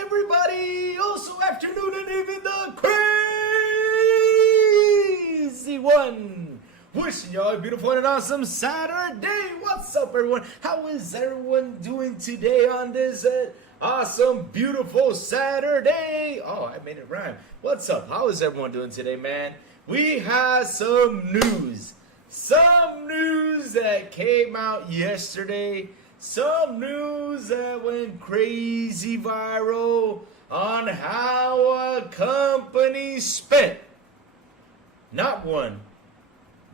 everybody. Also afternoon and even the crazy one. Wishing y'all a beautiful and awesome Saturday. What's up, everyone? How is everyone doing today on this awesome, beautiful Saturday? Oh, I made it rhyme. What's up? How is everyone doing today, man? We have some news. Some news that came out yesterday. Some news that went crazy viral on how a company spent not one,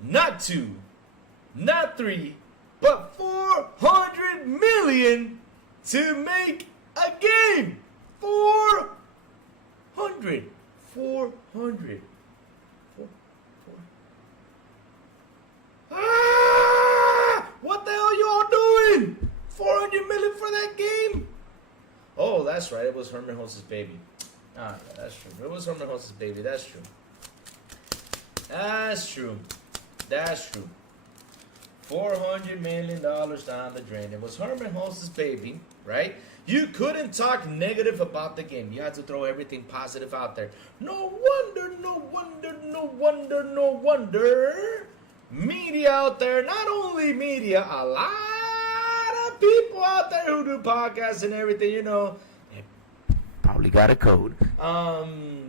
not two, not three, but 400 million to make a game. 400. What the hell y'all doing? 400 million for that game? Oh, that's right. It was Herman Hulse's baby. Ah, yeah, that's true. It was Herman Hulse's baby. That's true. That's true. $400 million down the drain. It was Herman Hulse's baby, right? You couldn't talk negative about the game. You had to throw everything positive out there. No wonder. Media out there, not only media, a lot of people out there who do podcasts and everything, you know, they probably got a code.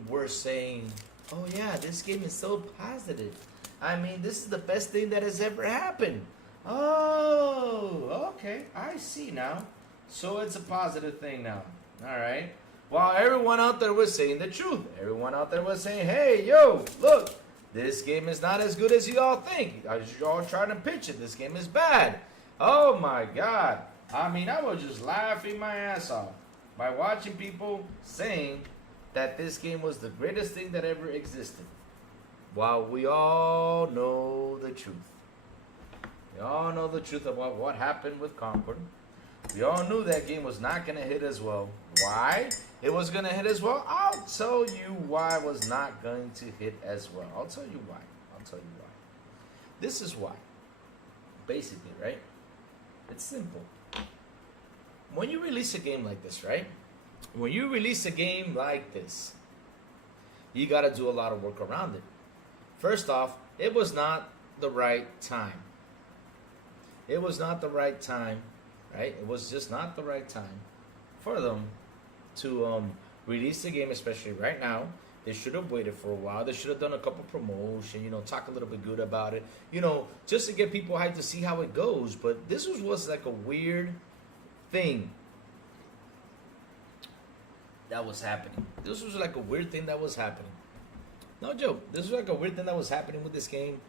We're saying, oh yeah, this game is so positive. I mean, this is the best thing that has ever happened. Oh, okay, I see now. So it's a positive thing now. All right. While everyone out there was saying the truth. Everyone out there was saying, hey, yo, look, this game is not as good as you all think. Y'all trying to pitch it. This game is bad. Oh, my God. I mean, I was just laughing my ass off by watching people saying that this game was the greatest thing that ever existed. While we all know the truth. We all know the truth about what happened with Concord. We all knew that game was not going to hit as well. Why it was going to hit as well? I'll tell you why it was not going to hit as well. I'll tell you why. This is why. Basically, right? It's simple. When you release a game like this, right? When you release a game like this, you got to do a lot of work around it. First off, it was not the right time. It was not the right time. Right? It was just not the right time for them to release the game, especially right now. They should have waited for a while. They should have done a couple promotion, you know, talk a little bit good about it, you know, just to get people hyped to see how it goes. But this was like a weird thing that was happening. This was like a weird thing that was happening. No joke. This was like a weird thing that was happening with this game.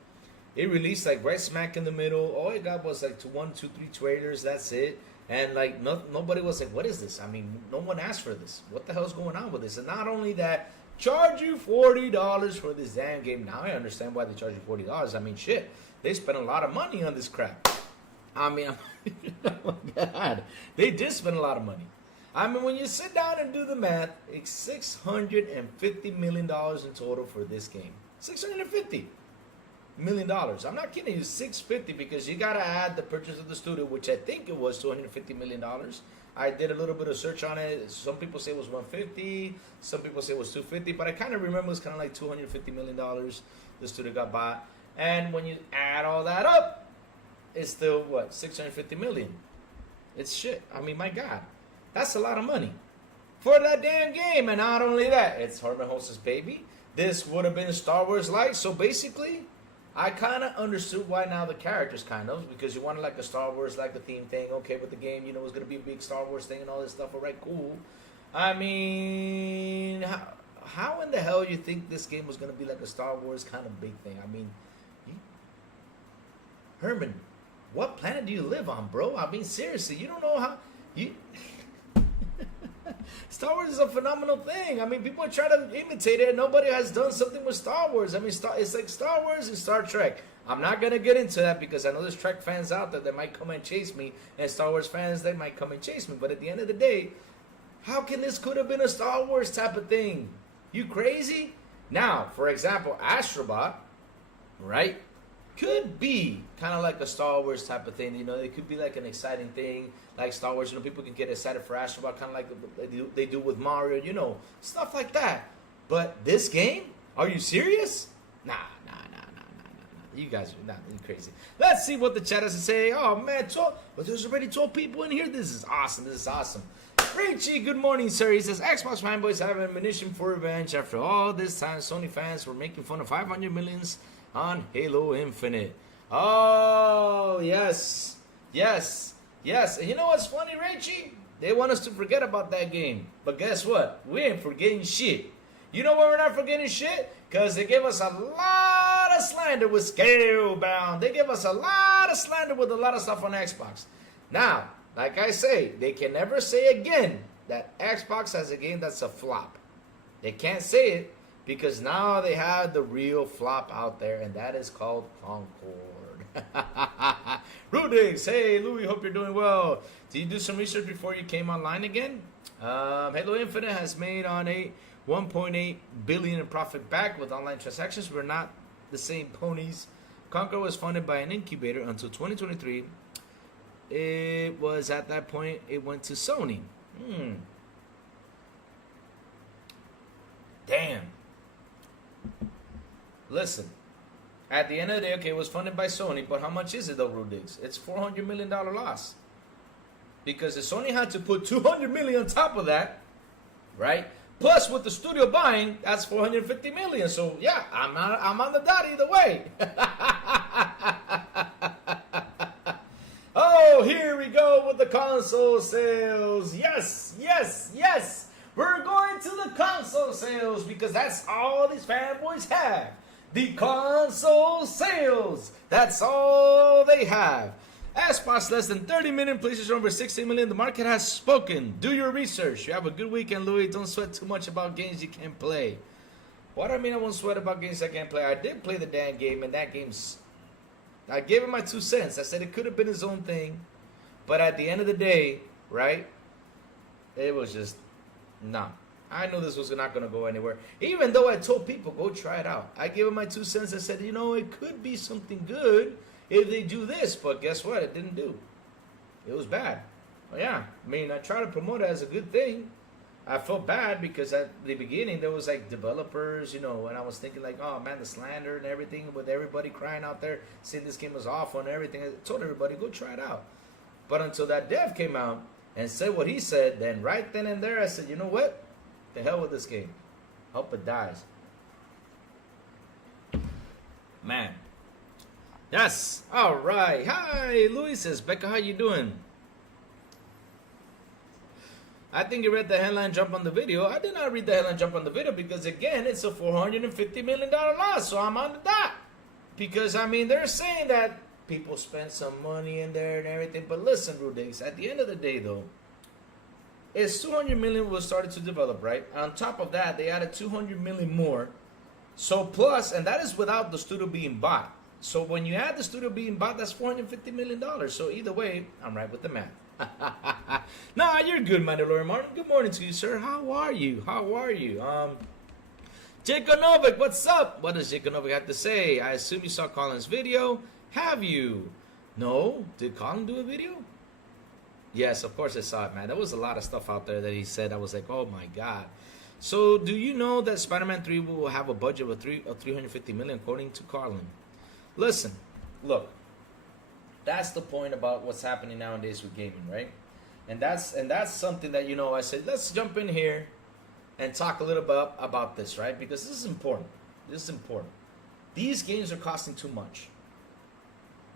It released like right smack in the middle. All it got was like 1, 2, 3 trailers. That's it. And like nobody was like, what is this? I mean, no one asked for this. What the hell's going on with this? And not only that, charge you $40 for this damn game. Now I understand why they charge you $40. I mean, shit. They spent a lot of money on this crap. I mean, oh my God. They did spend a lot of money. I mean, when you sit down and do the math, it's $650 million in total for this game. $650 million. I'm not kidding you, 650 because you gotta add the purchase of the studio, which I think it was $250 million. I did a little bit of search on it. Some people say it was 150, some people say it was 250, but I kind of remember it was kind of like $250 million the studio got bought. And when you add all that up, it's still what, 650 million. It's shit. I mean, my God, that's a lot of money for that damn game. And not only that, it's Herman Hulse's baby. This would have been Star Wars like. So basically, I kind of understood why now the characters kind of, because you wanted like a Star Wars like the theme thing, okay, with the game, you know, it was going to be a big Star Wars thing and all this stuff, all right, cool. I mean, how in the hell you think this game was going to be like a Star Wars kind of big thing? I mean, Herman, what planet do you live on, bro? I mean, seriously, you don't know how, you... Star Wars is a phenomenal thing. I mean, people are trying to imitate it, and nobody has done something with Star Wars. I mean, it's like Star Wars and Star Trek. I'm not going to get into that because I know there's Trek fans out there that might come and chase me, and Star Wars fans that might come and chase me. But at the end of the day, how can this could have been a Star Wars type of thing? You crazy? Now, for example, Astrobot, right? could be kind of like a Star Wars type of thing. You know, it could be like an exciting thing, like Star Wars. You know, people can get excited for Astro, kind of like they do with Mario. You know, stuff like that. But this game, are you serious? Nah. You guys are not crazy. Let's see what the chat has to say. Oh man, but there's already 12 people in here. This is awesome. Richie, good morning, sir. He says Xbox fanboys have ammunition for revenge after all this time. Sony fans were making fun of 500 millions on Halo Infinite. Oh yes. And you know what's funny, Richie? They want us to forget about that game, but guess what? We ain't forgetting shit. You know why we're not forgetting shit? Because they gave us a lot of slander with Scalebound. They gave us a lot of slander with a lot of stuff on Xbox. Now, like I say, they can never say again that Xbox has a game that's a flop. They can't say it because now they have the real flop out there, and that is called Concord. Rudix, hey Louie, hope you're doing well. Did you do some research before you came online again? Halo Infinite has made on 1.8 billion in profit back with online transactions. We're not the same ponies. Concord was funded by an incubator until 2023. It was at that point it went to Sony. Damn. Listen, at the end of the day, okay, it was funded by Sony, but how much is it though, Rudigs? It's $400 million loss. Because if Sony had to put $200 million on top of that, right? Plus, with the studio buying, that's $450 million. So yeah, I'm on the dot either way. Oh, here we go with the console sales. Yes. We're going to the console sales because that's all these fanboys have. The console sales. That's all they have. Xbox less than 30 million, PlayStation over 60 million. The market has spoken. Do your research. You have a good weekend, Louis. Don't sweat too much about games you can't play. What I mean I won't sweat about games I can't play? I did play the damn game, and that game's... I gave it my 2 cents. I said it could have been his own thing. But at the end of the day, right, it was just... Nah. I knew this was not going to go anywhere. Even though I told people, go try it out. I gave it my 2 cents. I said, you know, it could be something good if they do this, but guess what? It didn't do. It was bad. Well, yeah, I mean, I try to promote it as a good thing. I felt bad because at the beginning there was like developers, you know, and I was thinking like, oh man, the slander and everything with everybody crying out there saying this game was awful and everything. I told everybody, go try it out. But until that dev came out and said what he said, then right then and there I said, you know what? The hell with this game. Hope it dies. Man. Yes. All right. Hi, Luis says, Becca, how you doing? I think you read the headline jump on the video. I did not read the headline jump on the video because, again, it's a $450 million loss. So I'm on the dot. Because, I mean, they're saying that people spent some money in there and everything. But listen, Rudix, at the end of the day, though, it's $200 million was started to develop, right? On top of that, they added $200 million more. So plus, and that is without the studio being bought. So when you add the studio being bought, that's $450 million. So either way, I'm right with the math. Nah, you're good, Mandalorian Martin. Good morning to you, sir. How are you? Jacob Novik, what's up? What does Jacob Novik have to say? I assume you saw Colin's video. Have you? No? Did Colin do a video? Yes, of course I saw it, man. There was a lot of stuff out there that he said. I was like, oh my God. So do you know that Spider-Man 3 will have a budget of $350 million according to Carlin? Listen, look, that's the point about what's happening nowadays with gaming, right? And that's something that, you know, I said, let's jump in here and talk a little bit about this, right? Because this is important. These games are costing too much.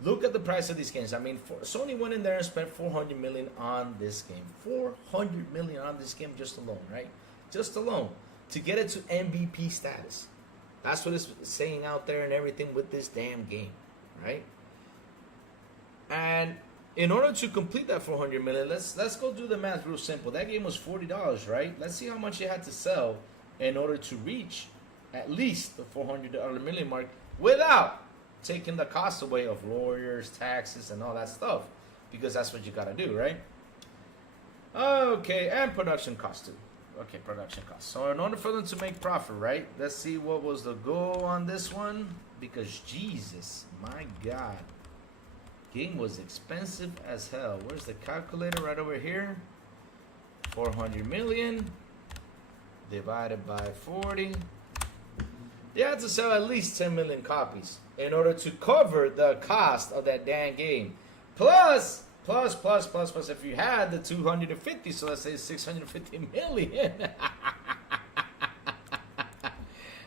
Look at the price of these games. I mean, Sony went in there and spent $400 million on this game. $400 million on this game just alone, right? Just alone. To get it to MVP status. That's what it's saying out there and everything with this damn game, right? And in order to complete that $400 million, let's go do the math real simple. That game was $40, right? Let's see how much it had to sell in order to reach at least the $400 million mark without taking the cost away of lawyers, taxes, and all that stuff. Because that's what you gotta do, right? Okay, and production cost too. Okay, production costs. So in order for them to make profit, right? Let's see what was the goal on this one. because Jesus, my God, game was expensive as hell. Where's the calculator? Right over here. 400 million divided by 40. They had to sell at least 10 million copies in order to cover the cost of that damn game. Plus, if you had the 250, so let's say 650 million.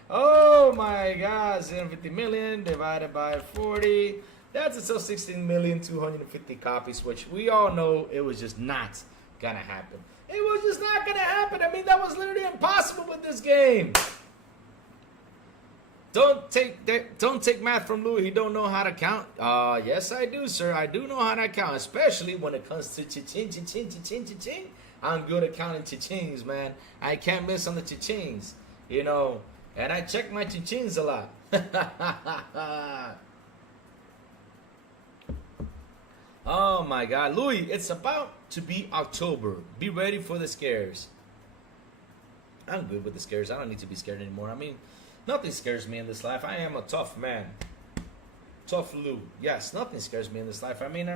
Oh my God, 650 million divided by 40. That's to sell 16,250,000 copies, which we all know it was just not gonna happen. It was just not gonna happen. I mean, that was literally impossible with this game. Don't take math from Louis. He don't know how to count. Yes, I do, sir. I do know how to count, especially when it comes to cha-ching, cha-ching, cha-ching, cha-ching. I'm good at counting cha-chings, man. I can't miss on the cha-chings, you know. And I check my cha-chings a lot. Oh my God, Louis! It's about to be October. Be ready for the scares. I'm good with the scares. I don't need to be scared anymore. I mean, nothing scares me in this life. I am a tough man. Tough Lou. Yes, nothing scares me in this life. I mean,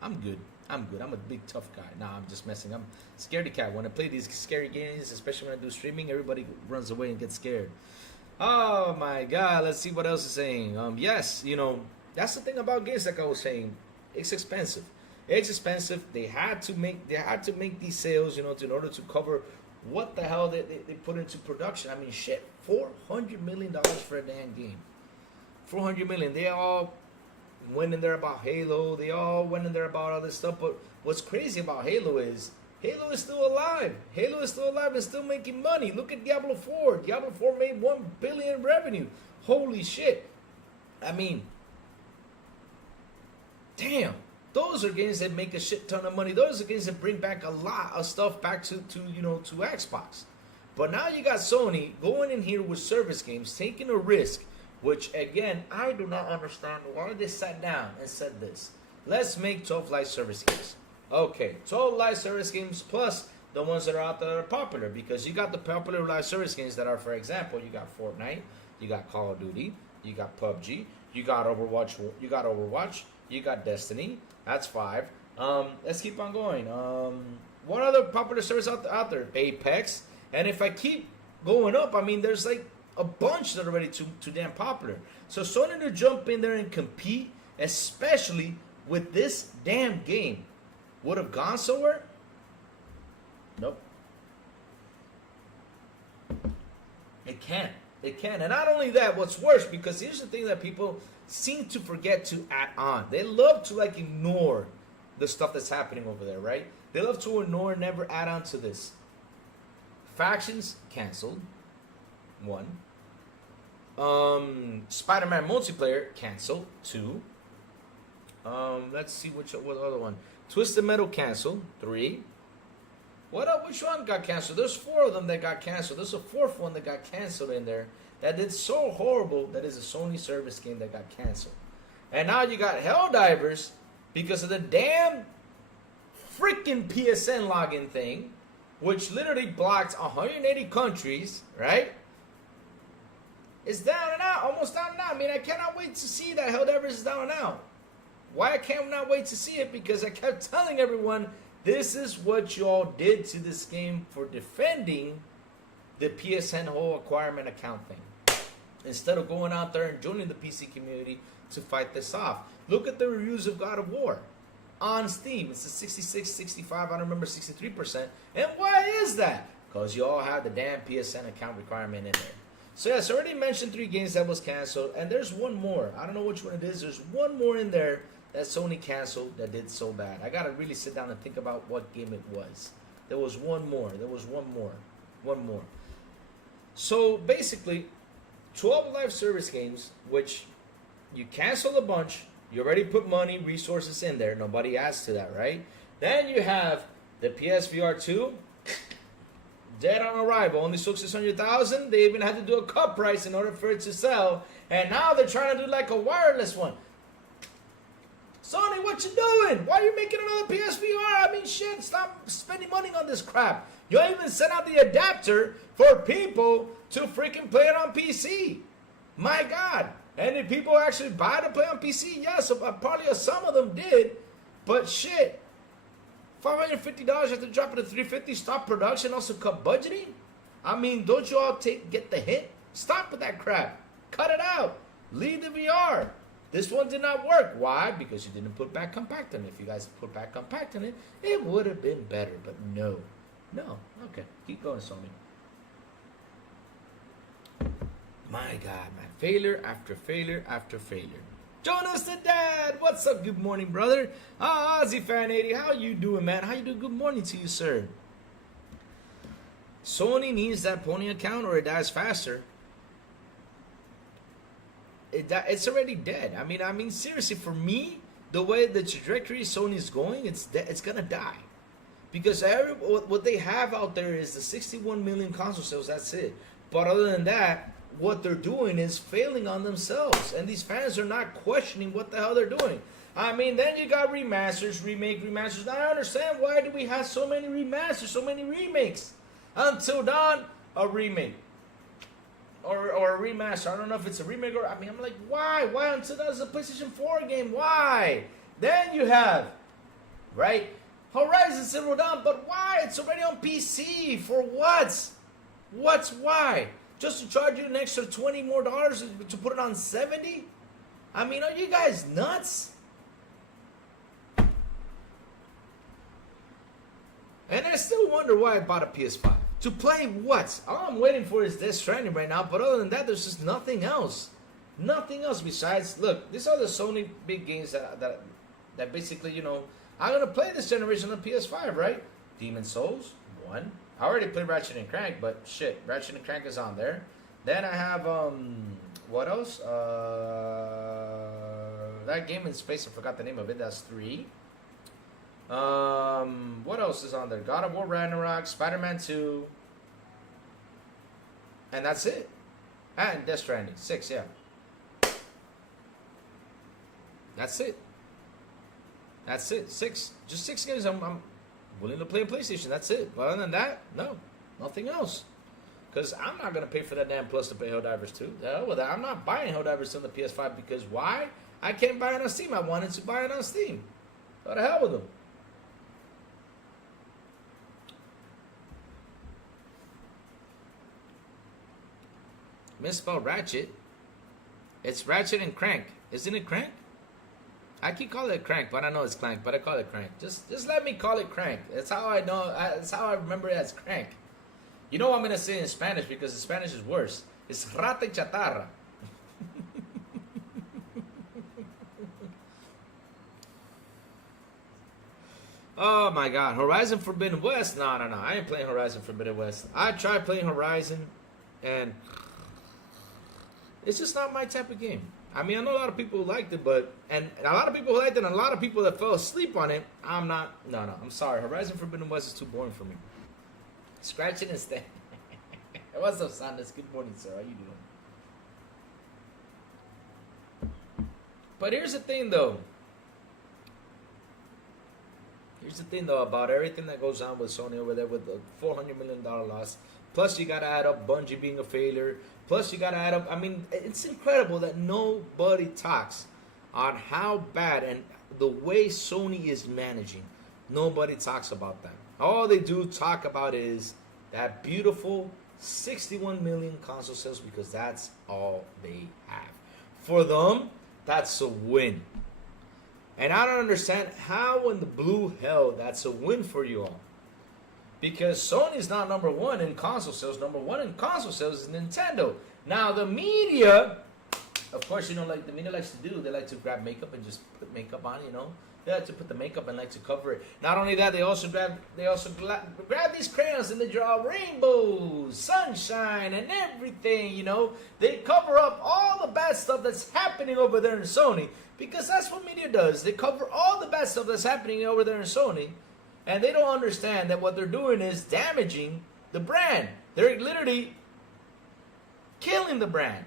I'm good. I'm good. I'm a big tough guy. Nah, I'm just messing. I'm a scaredy cat. When I play these scary games, especially when I do streaming, everybody runs away and gets scared. Oh my God. Let's see what else is saying. Yes, you know, that's the thing about games, like I was saying. It's expensive. It's expensive. They had to make these sales, you know, in order to cover what the hell they put into production. I mean, shit, $400 million for a damn game. 400 million. They all went in there about Halo. They all went in there about all this stuff. But what's crazy about Halo is still alive. Halo is still alive and still making money. Look at Diablo 4. Diablo 4 made $1 billion revenue. Holy shit. I mean, damn. Those are games that make a shit ton of money. Those are games that bring back a lot of stuff back to Xbox. But now you got Sony going in here with service games, taking a risk, which again, I do not understand why they sat down and said this. Let's make 12 live service games. Okay, 12 live service games plus the ones that are out there that are popular, because you got the popular live service games that are, for example, you got Fortnite, you got Call of Duty, you got PUBG, you got Overwatch, you got Destiny. That's 5. Let's keep on going. What other popular service out there? Apex. And if I keep going up, I mean, there's like a bunch that are already too damn popular. So Sony to jump in there and compete, especially with this damn game, would have gone somewhere? Nope. It can't. It can. And not only that, what's worse, because here's the thing that people seem to forget to add on. They love to like ignore the stuff that's happening over there, right? They love to ignore and never add on to this. Factions canceled. 1. Spider-Man multiplayer canceled. 2. Let's see what other one. Twisted Metal canceled. 3. Which one got canceled? There's 4 of them that got canceled. There's a 4th one that got canceled in there that did so horrible that is a Sony service game that got canceled. And now you got Helldivers because of the damn freaking PSN login thing, which literally blocks 180 countries, right? It's down and out, almost down and out. I mean, I cannot wait to see that Helldivers is down and out. Why I cannot wait to see it? Because I kept telling everyone, this is what y'all did to this game for defending the PSN whole acquirement account thing. Instead of going out there and joining the PC community to fight this off. Look at the reviews of God of War on Steam. It's a 66, 65, I don't remember, 63%. And why is that? Because you all have the damn PSN account requirement in there. So yes, I already mentioned 3 games that was canceled. And there's one more. I don't know which one it is. There's one more in there that Sony canceled that did so bad. I got to really sit down and think about what game it was. There was one more. One more. So basically, 12 live service games, which you cancel a bunch. You already put money, resources in there. Nobody adds to that, right? Then you have the PSVR 2. Dead on arrival. Only sold 600,000. They even had to do a cut price in order for it to sell. And now they're trying to do like a wireless one. Sony, what you doing? Why are you making another PSVR? I mean, shit, stop spending money on this crap. You even sent out the adapter for people to freaking play it on PC. My God. And did people actually buy to play on PC? Yes, probably some of them did. But shit, $550 have to drop it to $350, stop production, also cut budgeting? I mean, don't you all get the hint? Stop with that crap. Cut it out. Leave the VR. This one did not work. Why? Because you didn't put back compact on it. If you guys put back compact on it, it would have been better. But no. No. Okay. Keep going, Sony. My God, man. Failure after failure after failure. Jonas the Dad. What's up? Good morning, brother. Ozzy Fan 80. How you doing, man? How you doing? Good morning to you, sir. Sony needs that pony account or it dies faster. It's already dead. I mean, seriously, for me, the way the trajectory Sony's going, it's gonna die, because what they have out there is the 61 million console sales. That's it. But other than that, what they're doing is failing on themselves, and these fans are not questioning what the hell they're doing. I mean, then you got remasters, remasters. Now I understand why do we have so many remasters, so many remakes. Until Dawn, a remake. Or a remaster. I don't know if it's a remake or... I mean, I'm like, why? Why Until Dawn is a PlayStation 4 game? Why? Then you have, right, Horizon Zero Dawn. But why? It's already on PC. For what? What's why? Just to charge you an extra $20 more to put it on 70? I mean, are you guys nuts? And I still wonder why I bought a PS5. To play what? All I'm waiting for is Death Stranding right now. But other than that, there's just nothing else. Nothing else besides... Look, these are the Sony big games that basically, you know... I'm going to play this generation on PS5, right? Demon's Souls, 1. I already played Ratchet and Clank, but shit, Ratchet and Clank is on there. Then I have, what else? That game in space, I forgot the name of it. That's 3. What else is on there? God of War Ragnarok, Spider-Man 2, and that's it. And Death Stranding, 6, yeah. That's it. That's it. 6. Just 6 games I'm willing to play on PlayStation. That's it. But other than that, no. Nothing else. Because I'm not going to pay for that damn Plus to play Helldivers 2. The hell with that. I'm not buying Helldivers on the PS5 because why? I can't buy it on Steam. I wanted to buy it on Steam. Go to hell with them. Misspelled Ratchet. It's Ratchet and Crank. Isn't it Crank? I keep calling it Crank, but I know it's Clank, but I call it Crank. Just let me call it Crank. That's how I know. That's how I remember it as Crank. You know what I'm going to say in Spanish because the Spanish is worse. It's Rata y Chatarra. Oh my God. Horizon Forbidden West? No. I ain't playing Horizon Forbidden West. I tried playing Horizon and... it's just not my type of game. I mean, I know a lot of people who liked it, but... And a lot of people who liked it and a lot of people that fell asleep on it, I'm not... No. I'm sorry. Horizon Forbidden West is too boring for me. Scratch it and stay. What's up, Sanders? Good morning, sir. How you doing? But here's the thing, though. Here's the thing, though, about everything that goes on with Sony over there with the $400 million loss. Plus, you got to add up Bungie being a failure. Plus, you got to add up... I mean, it's incredible that nobody talks on how bad and the way Sony is managing. Nobody talks about that. All they do talk about is that beautiful 61 million console sales because that's all they have. For them, that's a win. And I don't understand how in the blue hell that's a win for you all. Because Sony's not number one in console sales. Number one in console sales is Nintendo. Now the media, of course, you know, like the media likes to do, they like to grab makeup and just put makeup on, you know. They like to put the makeup and like to cover it. Not only that, they also grab these crayons and they draw rainbows, sunshine, and everything, you know. They cover up all the bad stuff that's happening over there in Sony. Because that's what media does. They cover all the bad stuff that's happening over there in Sony. And they don't understand that what they're doing is damaging the brand. They're literally killing the brand.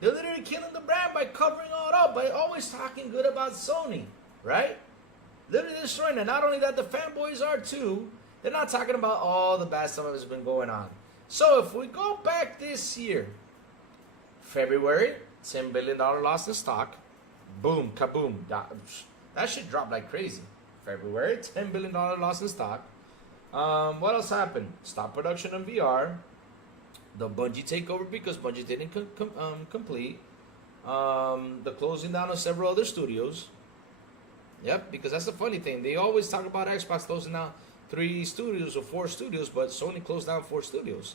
They're literally killing the brand by covering all it up, by always talking good about Sony, right? Literally destroying it. Not only that, the fanboys are too. They're not talking about all the bad stuff that's been going on. So if we go back this year, February, $10 billion loss in stock. Boom, kaboom. That shit dropped like crazy. February, $10 billion loss in stock. What else happened? Stop production on VR. The Bungie takeover because Bungie didn't complete. The closing down of several other studios. Yep, because that's the funny thing. They always talk about Xbox closing down 3 studios or 4 studios, but Sony closed down 4 studios.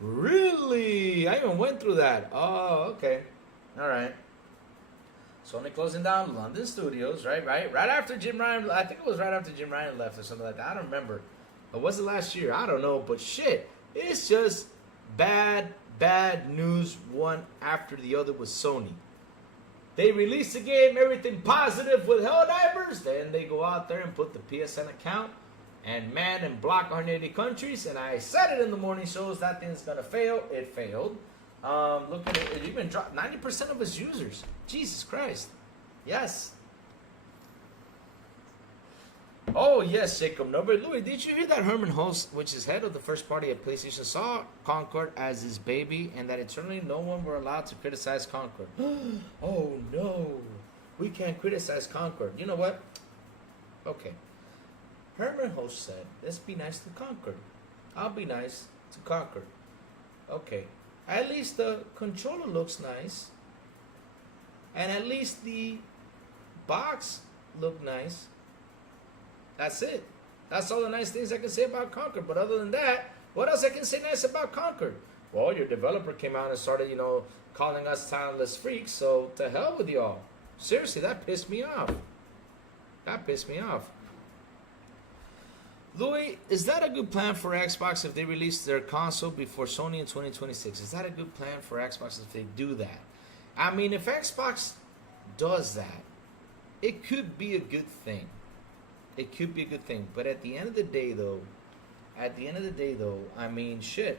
Really? I even went through that. Oh, okay. All right. Sony closing down London studios, right after Jim Ryan. I think it was right after Jim Ryan left or something like that. I don't remember. Or was it last year? I don't know. But shit, it's just bad news one after the other with Sony. They release the game, everything positive with Helldivers. Then they go out there and put the PSN account and man and block 180 countries. And I said it in the morning shows, that thing's gonna fail. It failed. Look at it. It even dropped 90% of its users. Jesus Christ. Yes. Oh, yes, Jacob Norbert. Louis, did you hear that Herman Hulst, which is head of the first party at PlayStation, saw Concord as his baby and that eternally no one were allowed to criticize Concord? Oh, no. We can't criticize Concord. You know what? Okay. Herman Hulst said, let's be nice to Concord. I'll be nice to Concord. Okay. At least the controller looks nice. And at least the box looked nice. That's it. That's all the nice things I can say about Concord. But other than that, what else I can say nice about Concord? Well, your developer came out and started, calling us talentless freaks. So to hell with y'all. Seriously, that pissed me off. That pissed me off. Louis, is that a good plan for Xbox if they release their console before Sony in 2026? Is that a good plan for Xbox if they do that? I mean, if Xbox does that, it could be a good thing. It could be a good thing. But at the end of the day, though, I mean, shit.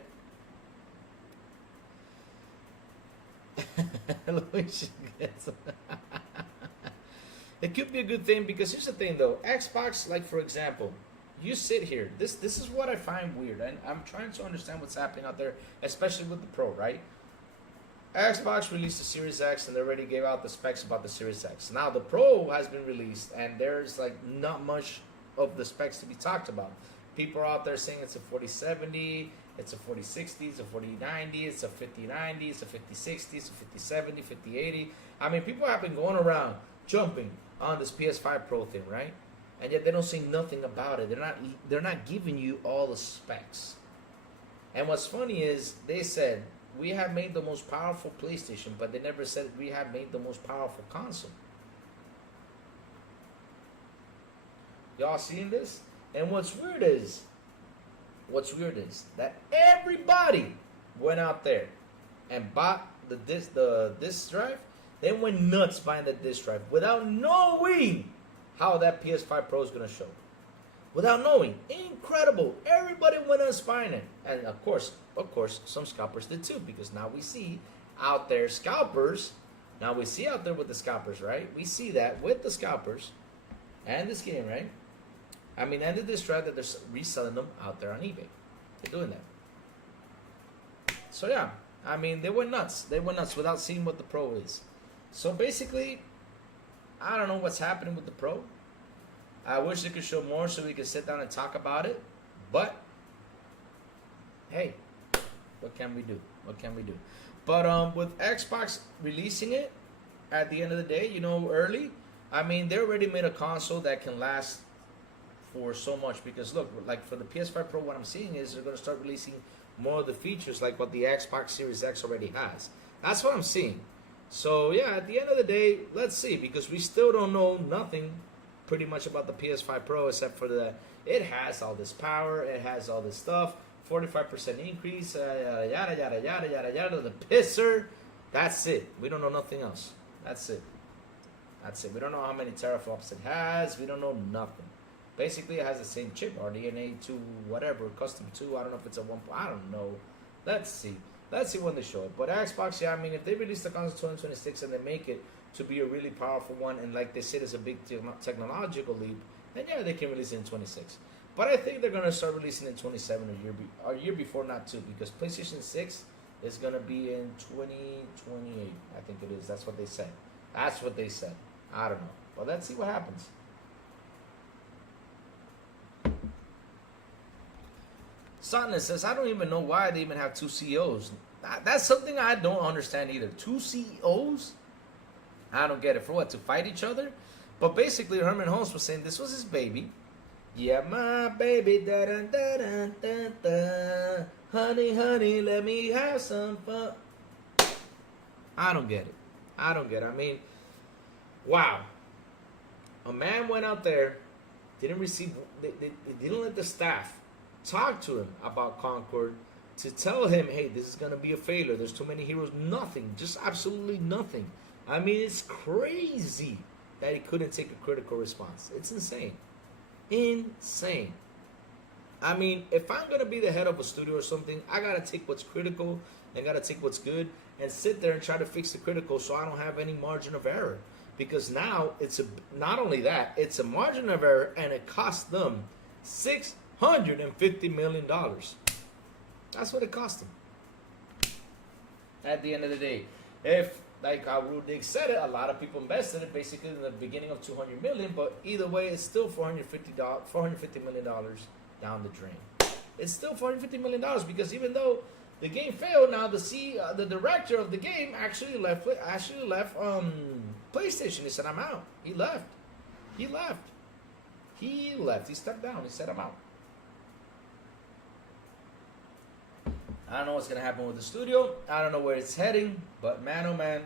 It could be a good thing because here's the thing, though. Xbox, like, for example, you sit here. This is what I find weird. And I'm trying to understand what's happening out there, especially with the Pro, right? Xbox released the Series X and they already gave out the specs about the Series X. Now the Pro has been released and there's like not much of the specs to be talked about. People are out there saying it's a 4070, it's a 4060, it's a 4090, it's a 5090, it's a 5060, it's a 5070, 5080. I mean, people have been going around jumping on this PS5 Pro thing, right? And yet they don't say nothing about it. They're not giving you all the specs. And what's funny is they said we have made the most powerful PlayStation, but they never said we have made the most powerful console. Y'all seeing this? And what's weird is that everybody went out there and bought the disc drive. They went nuts buying the disc drive without knowing how that PS5 Pro is going to show. Without knowing. Incredible. Everybody went on buying it. And of course, some scalpers did too, because now we see out there scalpers. Now we see out there with the scalpers, right? We see that with the scalpers and this game, right? I mean, and the disc drive that they're reselling them out there on eBay. They're doing that. So yeah, I mean, they went nuts. They went nuts without seeing what the Pro is. So basically, I don't know what's happening with the Pro. I wish they could show more so we could sit down and talk about it. But, hey, what can we do? What can we do? But with Xbox releasing it at the end of the day, early, I mean, they already made a console that can last for so much. Because look, like for the PS5 Pro, what I'm seeing is they're going to start releasing more of the features like what the Xbox Series X already has. That's what I'm seeing. So, yeah, at the end of the day, let's see. Because we still don't know nothing pretty much about the PS5 Pro except for it has all this power, it has all this stuff, 45% increase, yada yada yada yada yada, the pisser. That's it. We don't know nothing else. That's it. We don't know how many teraflops it has. We don't know nothing. Basically, it has the same chip, RDNA 2, whatever, custom 2. I don't know if it's a 1. I don't know. Let's see. Let's see when they show it. But Xbox, yeah, I mean, if they release the console 2026 and they make it to be a really powerful one, and like they said, it's a big technological leap, then yeah, they can release it in 26. But I think they're going to start releasing it in 27 or a year before, not too, because PlayStation 6 is gonna be in 2028. I think it is. That's what they said. That's what they said. I don't know. But let's see what happens. Sotna says, I don't even know why they even have two CEOs. That's something I don't understand either. Two CEOs? I don't get it. For what? To fight each other? But basically, Herman Holmes was saying this was his baby. Yeah, my baby, da da da da da da. Honey, honey, let me have some fun. I don't get it. I don't get it. I mean, wow. A man went out there, didn't receive, they didn't let the staff talk to him about Concord to tell him, hey, this is going to be a failure. There's too many heroes. Nothing. Just absolutely nothing. I mean, it's crazy that he couldn't take a critical response. It's insane. Insane. I mean, if I'm going to be the head of a studio or something, I got to take what's critical and got to take what's good and sit there and try to fix the critical so I don't have any margin of error. Because now it's not only that, it's a margin of error and it cost them $650 million. That's what it cost them. At the end of the day, if, like Rudig said it, a lot of people invested it basically in the beginning of $200 million, but either way, it's still $450 million down the drain. It's still $450 million because even though the game failed, now the director of the game actually left PlayStation. He said, I'm out. He left. He stepped down. He said, I'm out. I don't know what's going to happen with the studio. I don't know where it's heading. But man, oh man,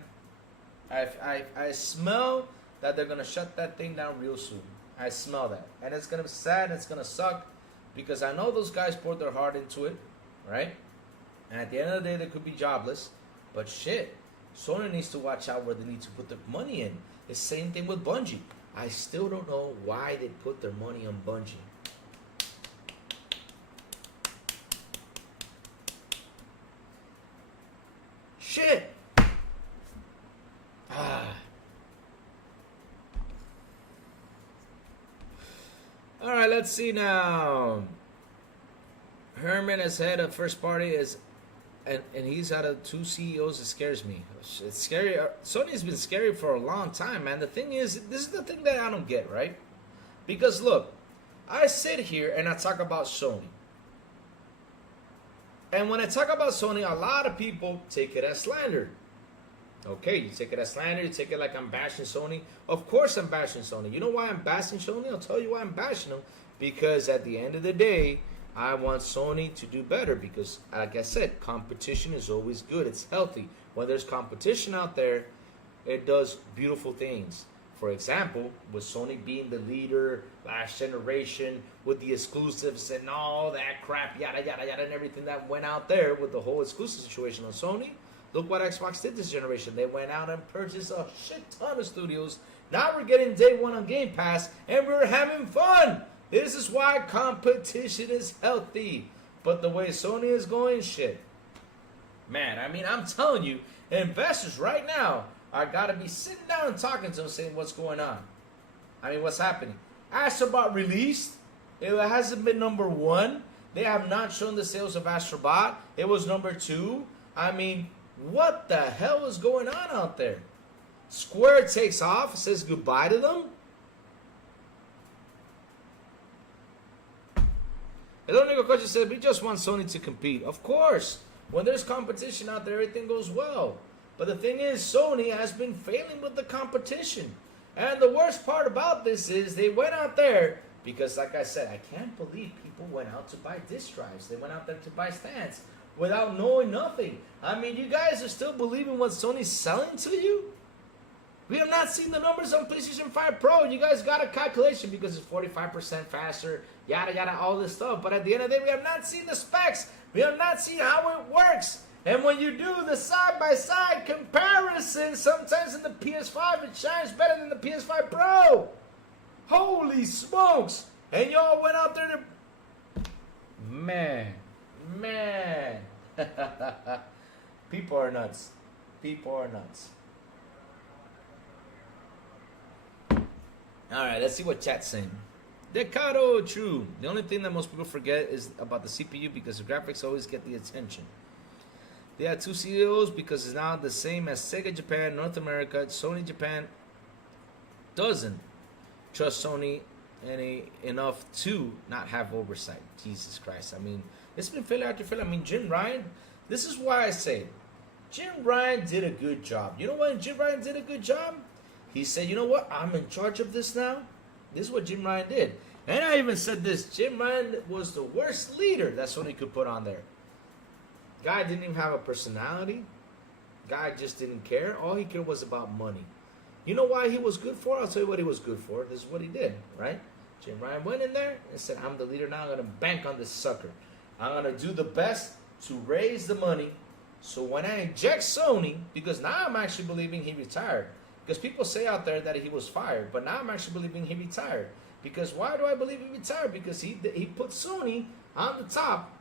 I smell that they're going to shut that thing down real soon. I smell that. And it's going to be sad. It's going to suck. Because I know those guys poured their heart into it. Right? And at the end of the day, they could be jobless. But shit, Sony needs to watch out where they need to put their money in. The same thing with Bungie. I still don't know why they put their money on Bungie. Shit. All right, let's see now. Herman as head of first party is, and he's out of two CEOs. It scares me. It's scary. Sony's been scary for a long time, man. The thing is, this is the thing that I don't get, right? Because look, I sit here and I talk about Sony. And when I talk about Sony, a lot of people take it as slander. Okay, you take it as slander, you take it like I'm bashing Sony. Of course I'm bashing Sony. You know why I'm bashing Sony? I'll tell you why I'm bashing them. Because at the end of the day, I want Sony to do better. Because, like I said, competition is always good. It's healthy. When there's competition out there, it does beautiful things. For example, with Sony being the leader last generation, with the exclusives and all that crap, yada, yada, yada, and everything that went out there with the whole exclusive situation on Sony. Look what Xbox did this generation. They went out and purchased a shit ton of studios. Now we're getting day one on Game Pass, and we're having fun. This is why competition is healthy. But the way Sony is going, shit. Man, I mean, I'm telling you, investors right now I gotta be sitting down and talking to them saying what's going on. I mean, what's happening? Astrobot released. It hasn't been number one. They have not shown the sales of Astrobot. It was number two. I mean, what the hell is going on out there? Square takes off, says goodbye to them. Elonico Coach said, we just want Sony to compete. Of course. When there's competition out there, everything goes well. But the thing is, Sony has been failing with the competition. And the worst part about this is they went out there, because like I said, I can't believe people went out to buy disc drives. They went out there to buy stands without knowing nothing. I mean, you guys are still believing what Sony's selling to you? We have not seen the numbers on PlayStation 5 Pro. You guys got a calculation because it's 45% faster, yada, yada, all this stuff. But at the end of the day, we have not seen the specs. We have not seen how it works. And when you do the side-by-side comparison, sometimes in the PS5, it shines better than the PS5 Pro. Holy smokes. And y'all went out there to... Man. People are nuts. People are nuts. Alright, let's see what chat's saying. Decado, true. The only thing that most people forget is about the CPU because the graphics always get the attention. They had two CEOs because it's now the same as Sega Japan, North America. Sony Japan doesn't trust Sony enough to not have oversight. Jesus Christ. I mean, it's been failure after failure. I mean, Jim Ryan, this is why I say Jim Ryan did a good job. You know what Jim Ryan did a good job? He said, you know what? I'm in charge of this now. This is what Jim Ryan did. And I even said this. Jim Ryan was the worst leader that Sony could put on there. Guy didn't even have a personality. Guy just didn't care. All he cared was about money. You know why he was good for? I'll tell you what he was good for. This is what he did, right? Jim Ryan went in there and said, I'm the leader now. I'm going to bank on this sucker. I'm going to do the best to raise the money. So when I inject Sony, because now I'm actually believing he retired. Because people say out there that he was fired. But now I'm actually believing he retired. Because why do I believe he retired? Because he put Sony on the top.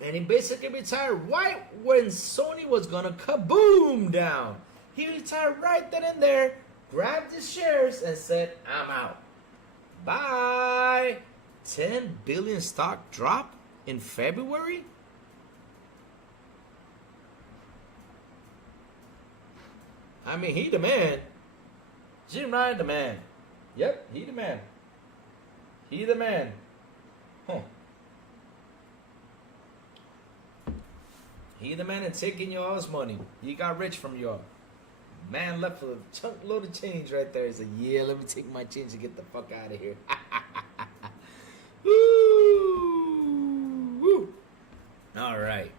And he basically retired right when Sony was going to kaboom down. He retired right then and there, grabbed his shares, and said, I'm out. Bye. 10 billion stock drop in February? I mean, he the man. Jim Ryan the man. Yep, he the man. He the man. Huh. He the man and taking y'all's money. He got rich from y'all. Man left with a chunk load of change right there. He said, yeah, let me take my change and get the fuck out of here. Woo! Woo! All right.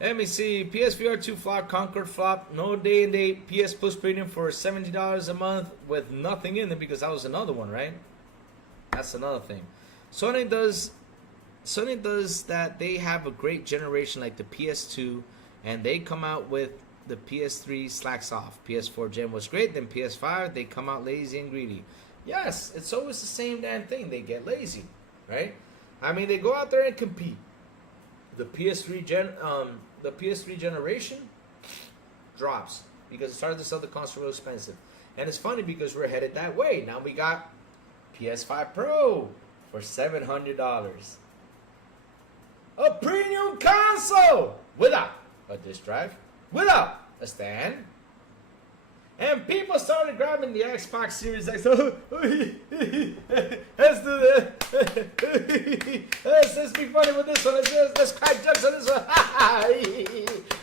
Let me see. PSVR 2 flop, Concord flop. No day and date. PS Plus Premium for $70 a month with nothing in it because that was another one, right? That's another thing. Sony does that. They have a great generation like the PS2, and they come out with the PS3 slacks off. PS4 gen was great, then PS5 they come out lazy and greedy. Yes, it's always the same damn thing. They get lazy, right? I mean, they go out there and compete. The PS3 generation drops because it started to sell the console real expensive, and it's funny because we're headed that way. Now we got PS5 Pro for $700. A premium console without a disk drive, without a stand. And people started grabbing the Xbox Series X. Let's do that. Let's be funny with this one. Let's crack jokes on this one.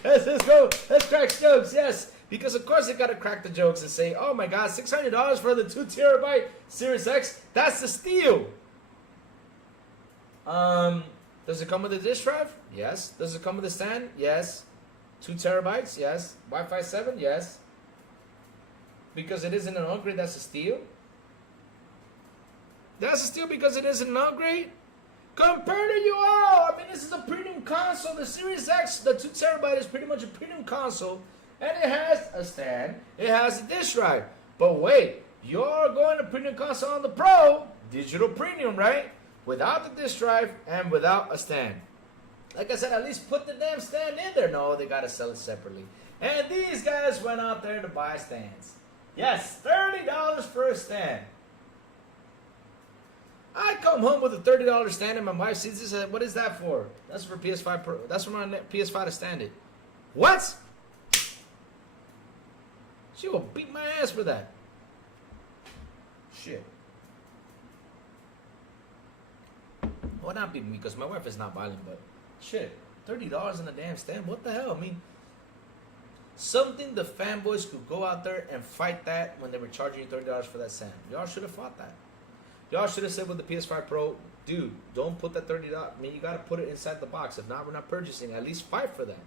Let's go. Let's crack jokes. Yes. Because of course they gotta crack the jokes and say, oh my god, $600 for the 2 terabyte Series X. That's the steal. Does it come with a disk drive? Yes. Does it come with a stand? Yes. 2 terabytes? Yes. Wi-Fi 7? Yes. Because it isn't an upgrade, that's a steal? That's a steal because it isn't an upgrade? Compared to you all, I mean, this is a premium console. The Series X, the 2 terabyte is pretty much a premium console. And it has a stand. It has a disk drive. But wait, you're going to premium console on the Pro, digital premium, right? Without the disk drive and without a stand. Like I said, at least put the damn stand in there. No, they got to sell it separately. And these guys went out there to buy stands. Yes, $30 for a stand. I come home with a $30 stand and my wife sees this and says, what is that for? That's for PS5 Pro. That's for my PS5 to stand it. What? She will beat my ass for that. Shit. Well, not beat me because my wife is not violent, but shit. $30 in a damn stand? What the hell? I mean, something the fanboys could go out there and fight that when they were charging you $30 for that stand. Y'all should have fought that. Y'all should have said with the PS5 Pro, dude, don't put that $30. I mean, you got to put it inside the box. If not, we're not purchasing. At least fight for that.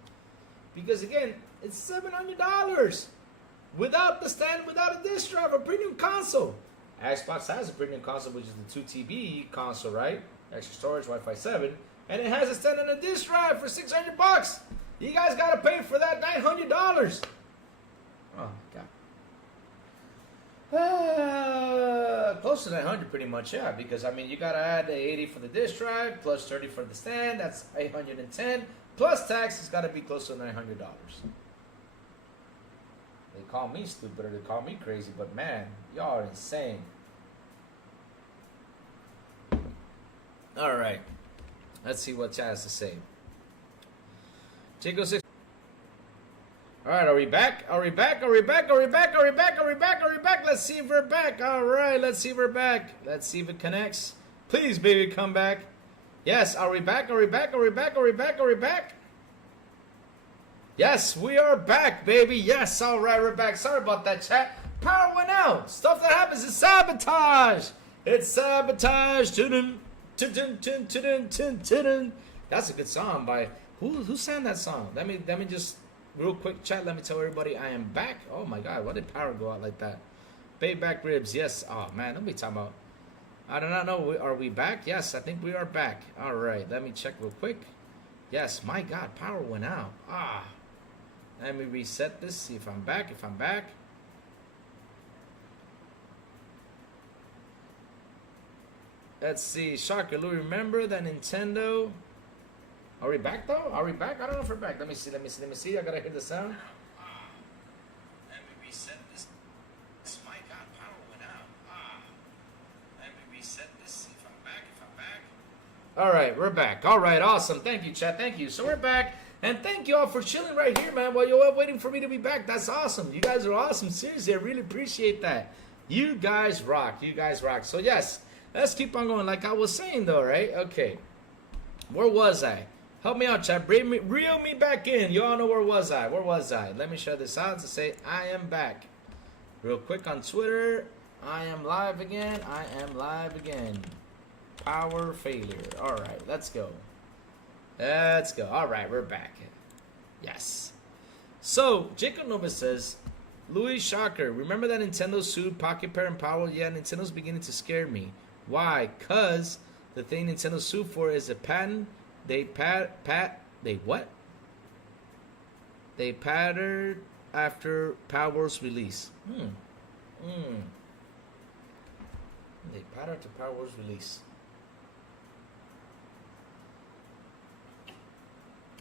Because again, it's $700 without the stand, without a disc drive, a premium console. Xbox has a premium console, which is the 2 TB console, right? Extra storage, Wi-Fi 7, and it has a stand and a disc drive for $600. You guys got to pay for that $900. Oh god. Close to 900 pretty much, yeah, because I mean you gotta add the 80 for the disc drive plus 30 for the stand. That's 810 plus tax. It's gotta be close to $900. They call me stupid or they call me crazy, but man, y'all are insane. All right, let's see what Chad has to say. Chico 6. All right, are we back? Are we back? Are we back? Are we back? Are we back? Are we back? Are we back? Let's see if we're back. All right, let's see if we're back. Let's see if it connects. Please, baby, come back. Yes, are we back? Are we back? Are we back? Are we back? Are we back? Yes, we are back, baby. Yes, all right, we're back. Sorry about that, chat. Power went out. Stuff that happens is sabotage. It's sabotage. That's a good song by who sang that song? Let me just real quick, chat. Let me tell everybody I am back. Oh my God, why did Power go out like that? Bay back ribs. Yes. Oh man, don't be talking about. I do not know. Are we back? Yes, I think we are back. All right, let me check real quick. Yes, my God, power went out. Let me reset this, see if I'm back. If I'm back. Let's see. Shocker, Lou, remember that Nintendo? Are we back though? Are we back? I don't know if we're back. Let me see. Let me see. I gotta hear the sound. Let me reset this. My God, power went out. Let me reset this, see if I'm back. If I'm back. All right, we're back. All right, awesome. Thank you, chat. Thank you. So we're back. And thank you all for chilling right here, man, while you're waiting for me to be back. That's awesome. You guys are awesome. Seriously, I really appreciate that. You guys rock. You guys rock. So, yes, let's keep on going. Like I was saying, though, right? Okay. Where was I? Help me out, chat. Reel me back in. You all know where was I? Where was I? Let me share this out to say I am back. Real quick on Twitter. I am live again. I am live again. Power failure. All right, let's go. Let's go. All right, we're back. Yes. So, Jacob Nova says, Louis Shocker, remember that Nintendo sued Pocket Pair and Power? Yeah, Nintendo's beginning to scare me. Why? Because the thing Nintendo sued for is a patent. They what? They patterned after Power's release. They patterned to Power's release.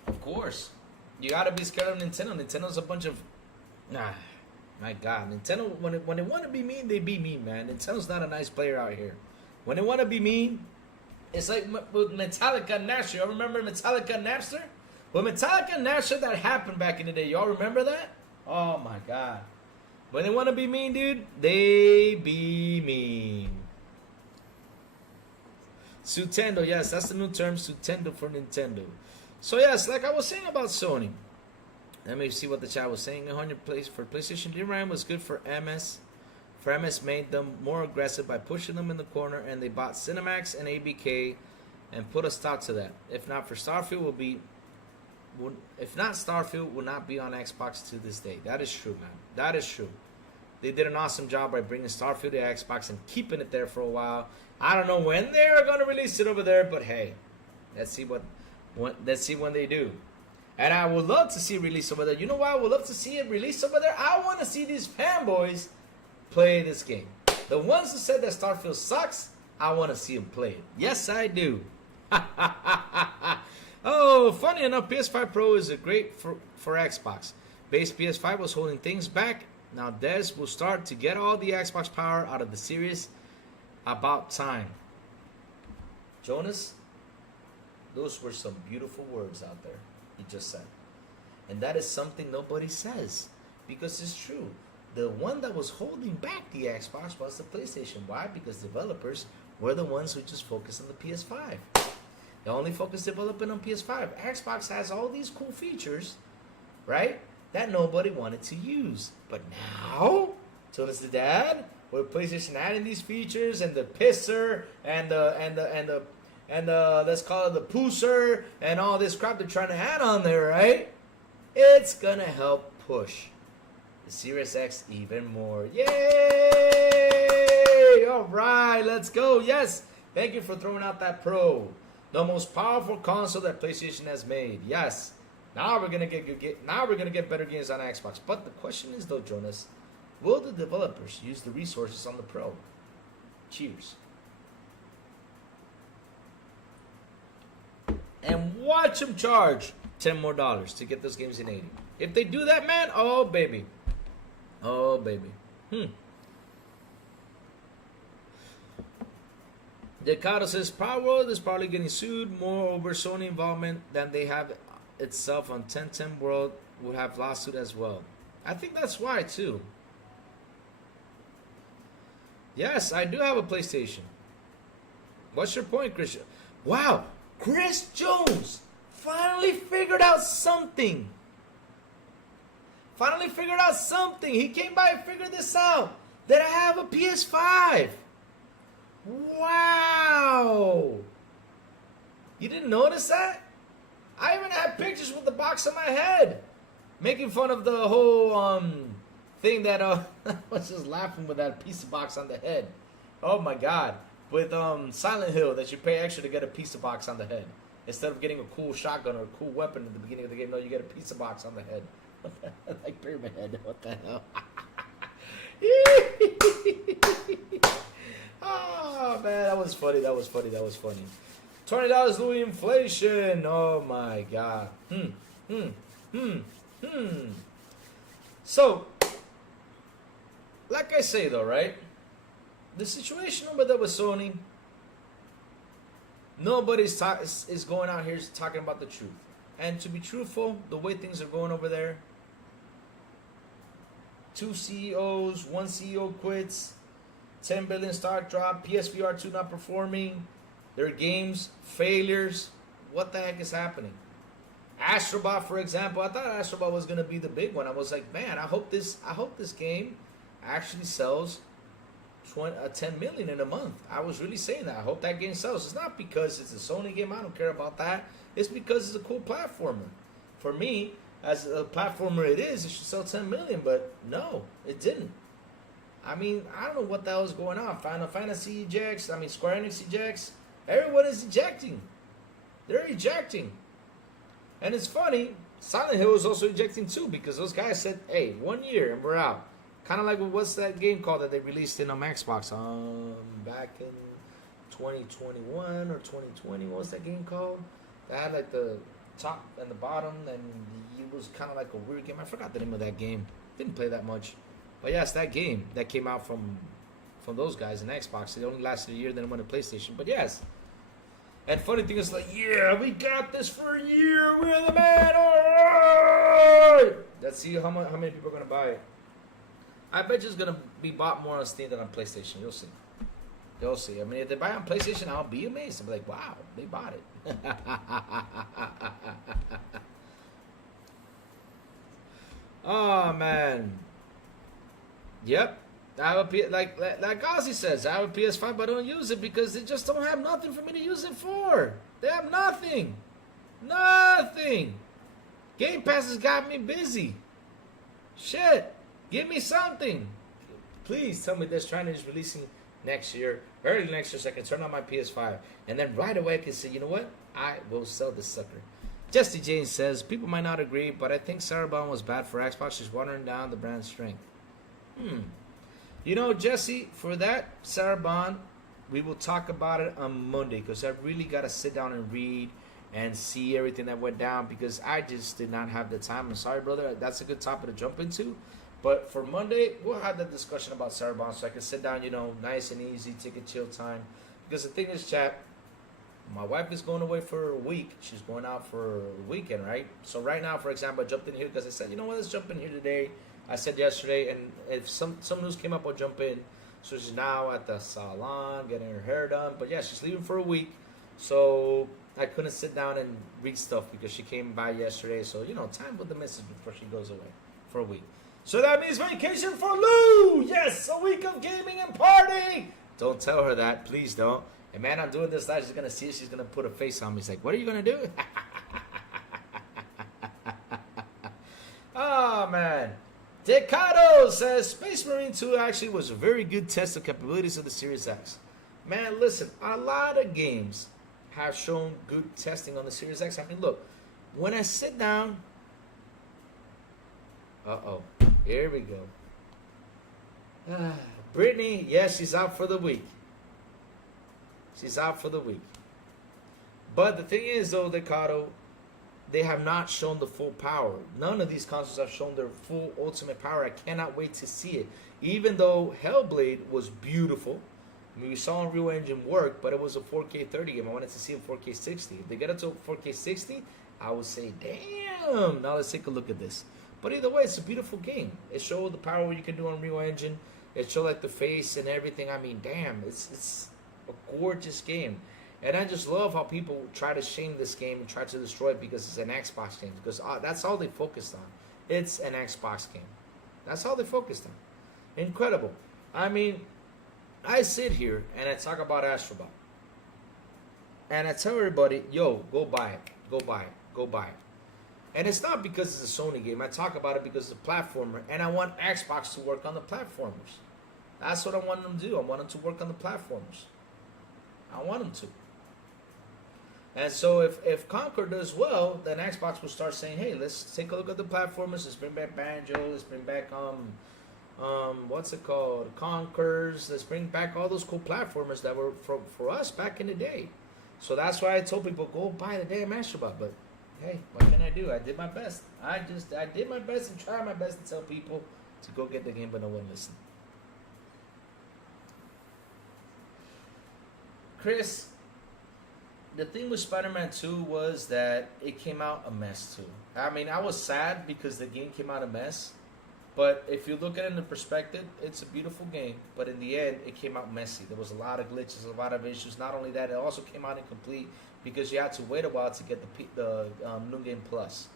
Of course. You gotta be scared of Nintendo. Nintendo's a bunch of... my God. Nintendo, when they want to be mean, they be mean, man. Nintendo's not a nice player out here. When they want to be mean, it's like with Metallica and Napster. Y'all remember Metallica and Napster? When Metallica and Napster, that happened back in the day. Y'all remember that? Oh, my God. When they want to be mean, dude, they be mean. Sutendo, yes, that's the new term. Sutendo for Nintendo. So yes, like I was saying about Sony. Let me see what the chat was saying. 100 place for PlayStation DRAM was good for MS. For MS made them more aggressive by pushing them in the corner, and they bought Cinemax and ABK and put a stop to that. If not for Starfield, Starfield would not be on Xbox to this day. That is true, man. That is true. They did an awesome job by bringing Starfield to Xbox and keeping it there for a while. I don't know when they are gonna release it over there, but hey, let's see when they do. And I would love to see it released over there. You know why I would love to see it released over there? I want to see these fanboys play this game. The ones who said that Starfield sucks, I want to see them play it. Yes, I do. Oh, funny enough, PS5 Pro is a great for Xbox. Base PS5 was holding things back. Now Des will start to get all the Xbox power out of the series. About time. Jonas, those were some beautiful words out there he just said. And that is something nobody says. Because it's true. The one that was holding back the Xbox was the PlayStation. Why? Because developers were the ones who just focused on the PS5. They only focused developing on PS5. Xbox has all these cool features, right? That nobody wanted to use. But now, Jonas the Dad, with PlayStation adding these features and the pisser and the let's call it the poosser and all this crap they're trying to add on there, right? It's gonna help push the Series X even more. Yay! All right, let's go. Yes, thank you for throwing out that Pro, the most powerful console that PlayStation has made. Yes, now we're gonna get better games on Xbox. But the question is though, Jonas, will the developers use the resources on the Pro? Cheers. And watch them charge $10 more to get those games in 80. If they do that, man, oh baby. Oh baby. Decado says Power World is probably getting sued more over Sony involvement than they have itself on 1010 World would have lawsuit as well. I think that's why too. Yes, I do have a PlayStation. What's your point, Chris? Wow, Chris Jones finally figured out something. Finally figured out something. He came by and figured this out. That I have a PS5. Wow. You didn't notice that? I even had pictures with the box on my head. Making fun of the whole thing that I was just laughing with that piece of box on the head. Oh my god. With Silent Hill, that you pay extra to get a piece of box on the head. Instead of getting a cool shotgun or a cool weapon at the beginning of the game, no, you get a piece of box on the head. Like Pyramid Head. What the hell? Oh man, that was funny. $20 Louis inflation. Oh my god. So, like I say though, right? The situation over there with Sony, nobody's is going out here talking about the truth. And to be truthful, the way things are going over there, 2 CEOs, 1 CEO quits, 10 billion stock drop, PSVR 2 not performing, their games, failures. What the heck is happening? Astrobot, for example, I thought Astrobot was going to be the big one. I was like, man, I hope this game actually sells 10 million in a month. I was really saying that. I hope that game sells. It's not because it's a Sony game. I don't care about that. It's because it's a cool platformer. For me, as a platformer it is, it should sell 10 million, but no, it didn't. I mean, I don't know what the hell is going on. Final Fantasy ejects. I mean, Square Enix ejects. Everyone is ejecting. They're ejecting. And it's funny, Silent Hill is also ejecting too, because those guys said, hey, 1 year and we're out. Kind of like, what's that game called that they released in Xbox back in 2021 or 2020? What was that game called? That had like the top and the bottom, and it was kind of like a weird game. I forgot the name of that game. Didn't play that much. But yes, that game that came out from those guys in Xbox. It only lasted a year, then it went to PlayStation. But yes. And funny thing is, like, yeah, we got this for a year. We're the man. All right. Let's see how many people are going to buy it. I bet you it's going to be bought more on Steam than on PlayStation. You'll see. You'll see. I mean, if they buy it on PlayStation, I'll be amazed. I'll be like, wow, they bought it. Oh, man. Yep. I have a like Ozzy says, I have a PS5, but I don't use it because they just don't have nothing for me to use it for. They have nothing. Nothing. Game Pass has got me busy. Shit. Give me something. Please tell me Death Stranding is releasing next year, early next year, so I can turn on my PS5. And then right away I can say, you know what? I will sell this sucker. Jesse James says, people might not agree, but I think Sourblow was bad for Xbox, just watering down the brand's strength. You know, Jesse, for that, Sarabon, we will talk about it on Monday, because I really got to sit down and read and see everything that went down, because I just did not have the time. I'm sorry, brother. That's a good topic to jump into. But for Monday, we'll have that discussion about Sarabon, so I can sit down, you know, nice and easy, take a chill time. Because the thing is, chat, my wife is going away for a week. She's going out for a weekend, right? So right now, for example, I jumped in here because I said, you know what, let's jump in here today. I said yesterday, and if some news came up, I'll jump in. So she's now at the salon, getting her hair done. But yeah, she's leaving for a week. So I couldn't sit down and read stuff because she came by yesterday. So, you know, time with the missus before she goes away for a week. So that means vacation for Lou! Yes, a week of gaming and partying! Don't tell her that. Please don't. And man, I'm doing this live. She's going to see it. She's going to put a face on me. She's like, what are you going to do? Oh, man. Decado says Space Marine 2 actually was a very good test of capabilities of the Series X. Man, listen, a lot of games have shown good testing on the Series X. I mean, look, when I sit down... Uh-oh, here we go. Brittany, yes, she's out for the week. She's out for the week. But the thing is, though, Decado, they have not shown the full power. None of these consoles have shown their full ultimate power. I cannot wait to see it. Even though Hellblade was beautiful, I mean, we saw Unreal Engine work, but it was a 4K 30 game. I wanted to see a 4K 60. If they get it to 4K 60, I would say, damn. Now let's take a look at this. But either way, it's a beautiful game. It showed the power you can do on Unreal Engine. It showed like the face and everything. I mean, damn, it's a gorgeous game. And I just love how people try to shame this game and try to destroy it because it's an Xbox game. Because that's all they focused on. It's an Xbox game. That's all they focused on. Incredible. I mean, I sit here and I talk about Astrobot. And I tell everybody, yo, go buy it. Go buy it. Go buy it. And it's not because it's a Sony game. I talk about it because it's a platformer. And I want Xbox to work on the platformers. That's what I want them to do. I want them to work on the platformers. I want them to. And so if Concord does well, then Xbox will start saying, hey, let's take a look at the platformers. Let's bring back Banjo. Let's bring back, what's it called? Conkers. Let's bring back all those cool platformers that were for us back in the day. So that's why I told people, go buy the damn Astrobot. But, hey, what can I do? I did my best. I did my best and tried my best to tell people to go get the game, but no one listened. Chris, the thing with Spider-Man 2 was that it came out a mess too. I mean, I was sad because the game came out a mess. But if you look at it in perspective, it's a beautiful game. But in the end, it came out messy. There was a lot of glitches, a lot of issues. Not only that, it also came out incomplete because you had to wait a while to get the New Game Plus.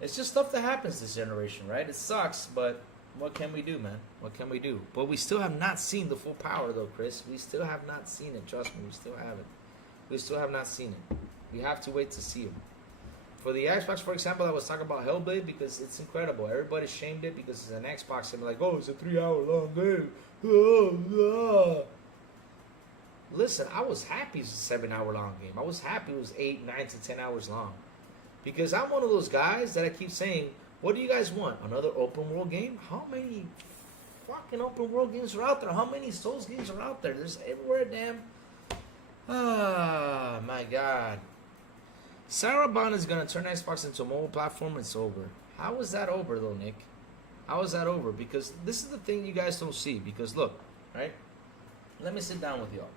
It's just stuff that happens this generation, right? It sucks, but what can we do, man? What can we do? But we still have not seen the full power, though, Chris. We still have not seen it. Trust me, we still haven't. We still have not seen it. We have to wait to see it. For the Xbox, for example, I was talking about Hellblade because it's incredible. Everybody shamed it because it's an Xbox and like, oh, it's a 3-hour-long game. Listen, I was happy it's a 7-hour-long game. I was happy it was 8, 9 to 10 hours long. Because I'm one of those guys that I keep saying, what do you guys want? Another open world game? How many fucking open world games are out there? How many Souls games are out there? There's everywhere, damn. Ah, my God. Sarah Bond is going to turn Xbox into a mobile platform. It's over. How is that over, though, Nick? How is that over? Because this is the thing you guys don't see. Because, look, right? Let me sit down with y'all.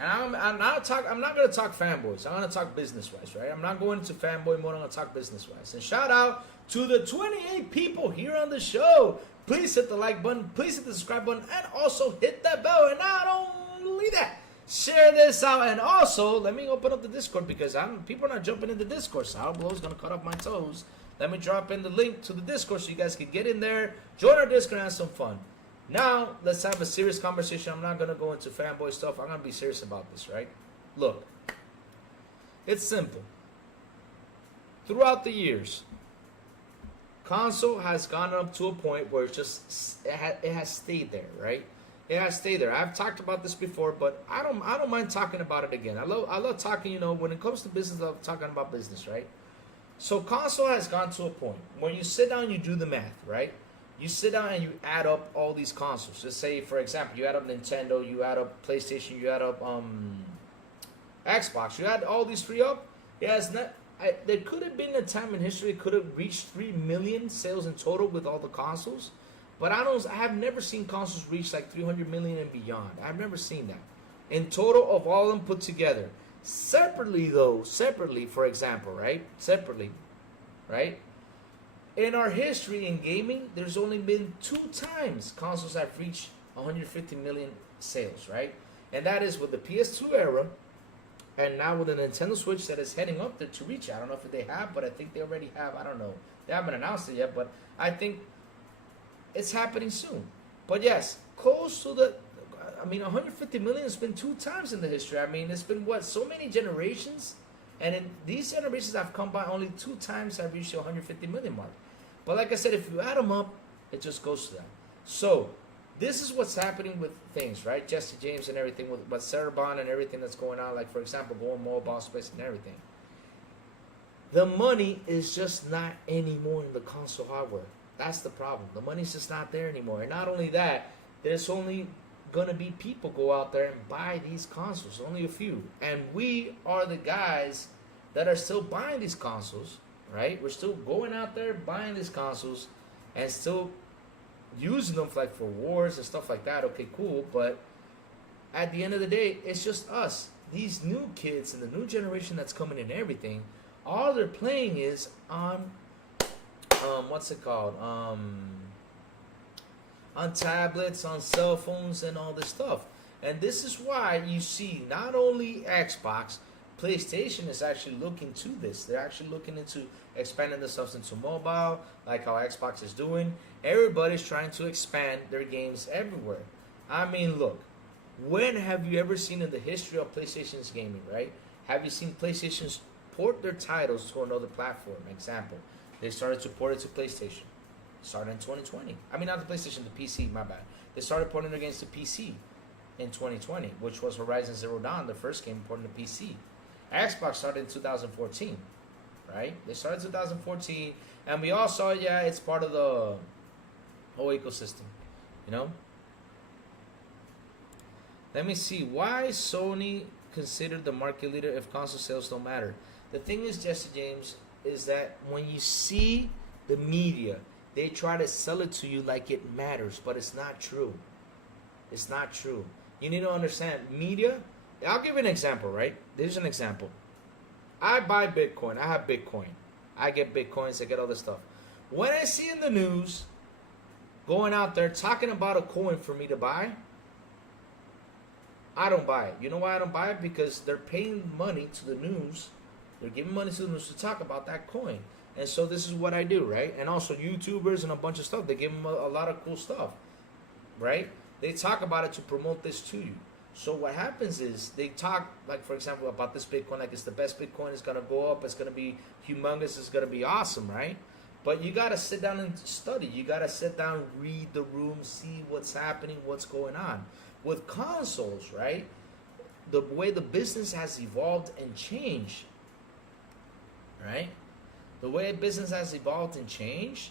And I'm not going to talk fanboys. I'm going to talk business-wise, right? I'm not going into fanboy mode. I'm going to talk business-wise. And shout out to the 28 people here on the show. Please hit the like button. Please hit the subscribe button. And also hit that bell. And not only that, share this out. And also, let me open up the Discord because people are not jumping in the Discord. Sourblow is going to cut off my toes. Let me drop in the link to the Discord so you guys can get in there, join our Discord, and have some fun. Now, let's have a serious conversation. I'm not going to go into fanboy stuff. I'm going to be serious about this, right? Look, it's simple. Throughout the years, console has gone up to a point where it has stayed there, right? It has stayed there. I've talked about this before, but I don't mind talking about it again. I love talking, when it comes to business, I love talking about business, right? So console has gone to a point when you sit down, you do the math, right? You sit down and you add up all these consoles. Just say, for example, you add up Nintendo, you add up PlayStation, you add up Xbox. You add all these three up. There could have been a time in history it could have reached 3 million sales in total with all the consoles. But I have never seen consoles reach like 300 million and beyond. I've never seen that. In total of all of them put together. Separately, for example, right? In our history in gaming, there's only been 2 times consoles have reached 150 million sales, right? And that is with the PS2 era, and now with the Nintendo Switch that is heading up there to reach. I don't know if they have, but I think they already have. I don't know. They haven't announced it yet, but I think it's happening soon. But yes, close to 150 million has been 2 times in the history. I mean, it's been so many generations, and in these generations have come by only 2 times have reached the 150 million mark. But like I said, if you add them up, it just goes to that. So this is what's happening with things, right? Jesse James and everything, with Sarah Bond and everything that's going on, like for example, going mobile space and everything. The money is just not anymore in the console hardware. That's the problem. The money's just not there anymore. And not only that, there's only going to be people go out there and buy these consoles. Only a few. And we are the guys that are still buying these consoles, right? We're still going out there buying these consoles and still using them like for wars and stuff like that. Okay, cool, but at the end of the day, it's just us. These new kids and the new generation that's coming in, everything, all they're playing is on what's it called? On tablets, on cell phones, and all this stuff. And this is why you see not only Xbox, PlayStation is actually looking to this. They're actually looking into expanding the stuff into mobile, like how Xbox is doing. Everybody's trying to expand their games everywhere. I mean, look, when have you ever seen in the history of PlayStation's gaming, right? Have you seen PlayStation port their titles to another platform? Example, they started to port it to PlayStation. Started in 2020. I mean, not the PlayStation, the PC, my bad. They started porting it against the PC in 2020, which was Horizon Zero Dawn, the first game ported to PC. Xbox started in 2014, right? They started in 2014, and we all saw, yeah, it's part of the whole ecosystem, you know? Let me see. Why is Sony considered the market leader if console sales don't matter? The thing is, Jesse James, is that when you see the media, they try to sell it to you like it matters, but it's not true. It's not true. You need to understand, media, I'll give you an example, right? There's an example. I buy Bitcoin. I have Bitcoin. I get Bitcoins. I get all this stuff. When I see in the news going out there talking about a coin for me to buy, I don't buy it. You know why I don't buy it? Because they're paying money to the news. They're giving money to the news to talk about that coin. And so this is what I do, right? And also YouTubers and a bunch of stuff. They give them a lot of cool stuff, right? They talk about it to promote this to you. So what happens is they talk, like, for example, about this Bitcoin, like it's the best Bitcoin, it's going to go up, it's going to be humongous, it's going to be awesome, right? But you got to sit down and study. You got to sit down, read the room, see what's happening, what's going on. With consoles, right, the way the business has evolved and changed, right? The way business has evolved and changed,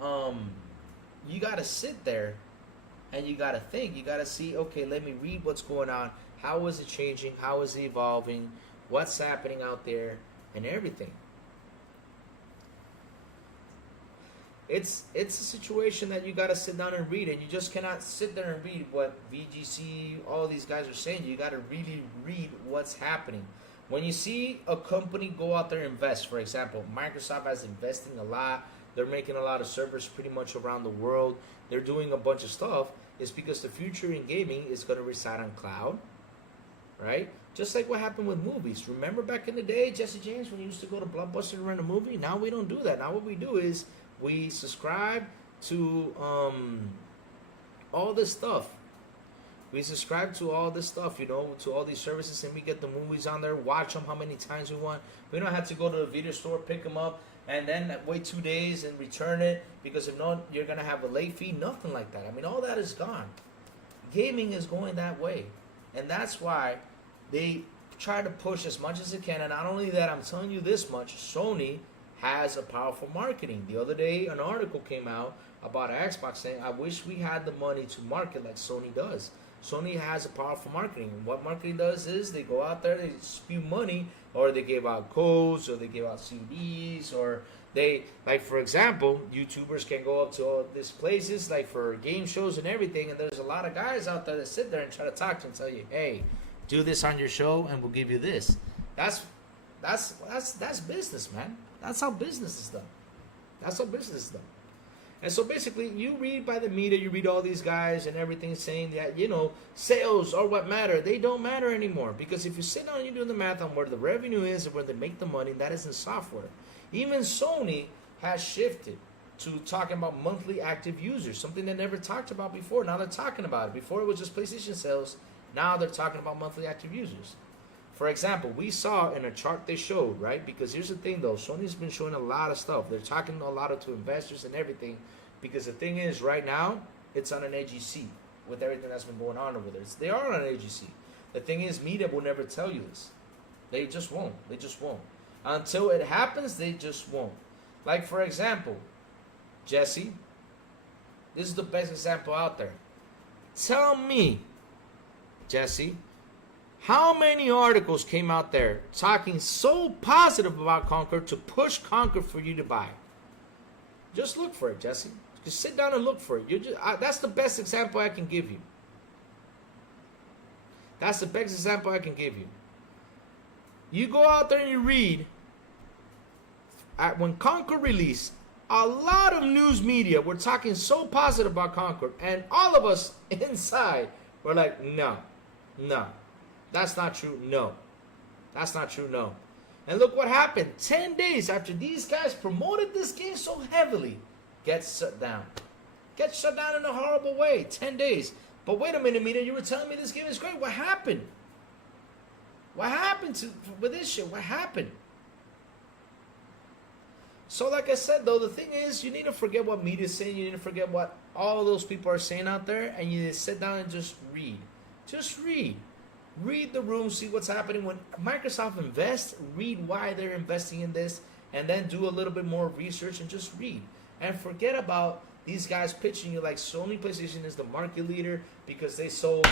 you got to sit there and you got to think. You got to see, okay, let me read what's going on. How is it changing? How is it evolving? What's happening out there and everything. It's a situation that you got to sit down and read, and you just cannot sit there and read what VGC, all these guys are saying. You got to really read what's happening. When you see a company go out there and invest, for example, Microsoft is investing a lot. They're making a lot of servers pretty much around the world. They're doing a bunch of stuff. It's because the future in gaming is going to reside on cloud, right? Just like what happened with movies. Remember back in the day, Jesse James, when you used to go to Blockbuster to rent a movie? Now we don't do that. Now what we do is we subscribe to all this stuff. We subscribe to all this stuff, you know, to all these services, and we get the movies on there, watch them how many times we want. We don't have to go to the video store, pick them up, and then wait 2 days and return it, because if not, you're going to have a late fee. Nothing like that. I mean, all that is gone. Gaming is going that way. And that's why they try to push as much as they can. And not only that, I'm telling you this much, Sony has a powerful marketing. The other day, an article came out about Xbox saying, I wish we had the money to market like Sony does. Sony has a powerful marketing. What marketing does is they go out there, they spew money, or they give out codes, or they give out CDs, or they, like for example, YouTubers can go up to all these places, like for game shows and everything, and there's a lot of guys out there that sit there and try to talk to you and tell you, hey, do this on your show and we'll give you this. That's business, man. That's how business is done. That's how business is done. And so basically, you read by the media, you read all these guys and everything saying that, you know, sales are what matter. They don't matter anymore. Because if you sit down and you do the math on where the revenue is and where they make the money, that is in software. Even Sony has shifted to talking about monthly active users, something they never talked about before. Now they're talking about it. Before it was just PlayStation sales. Now they're talking about monthly active users. For example, we saw in a chart they showed, right? Because here's the thing, though. Sony's been showing a lot of stuff. They're talking a lot to investors and everything. Because the thing is, right now, it's on an edgy seat with everything that's been going on over there. They are on an edgy seat. The thing is, media will never tell you this. They just won't. They just won't. Until it happens, they just won't. Like, for example, Jesse, this is the best example out there. Tell me, Jesse, how many articles came out there talking so positive about Concord to push Concord for you to buy? Just look for it, Jesse. Just sit down and look for it. That's the best example I can give you. That's the best example I can give you. You go out there and you read. When Concord released, a lot of news media were talking so positive about Concord, and all of us inside were like, no, that's not true, no. That's not true, no. And look what happened. 10 days after these guys promoted this game so heavily, gets shut down. Gets shut down in a horrible way. 10 days. But wait a minute, Mita, you were telling me this game is great. What happened? What happened with this shit? What happened? So like I said, though, the thing is, you need to forget what media is saying. You need to forget what all of those people are saying out there. And you need to sit down and just read. Just read. Read the room, see what's happening. When Microsoft invests, read why they're investing in this. And then do a little bit more research and just read. And forget about these guys pitching you like Sony PlayStation is the market leader because they sold,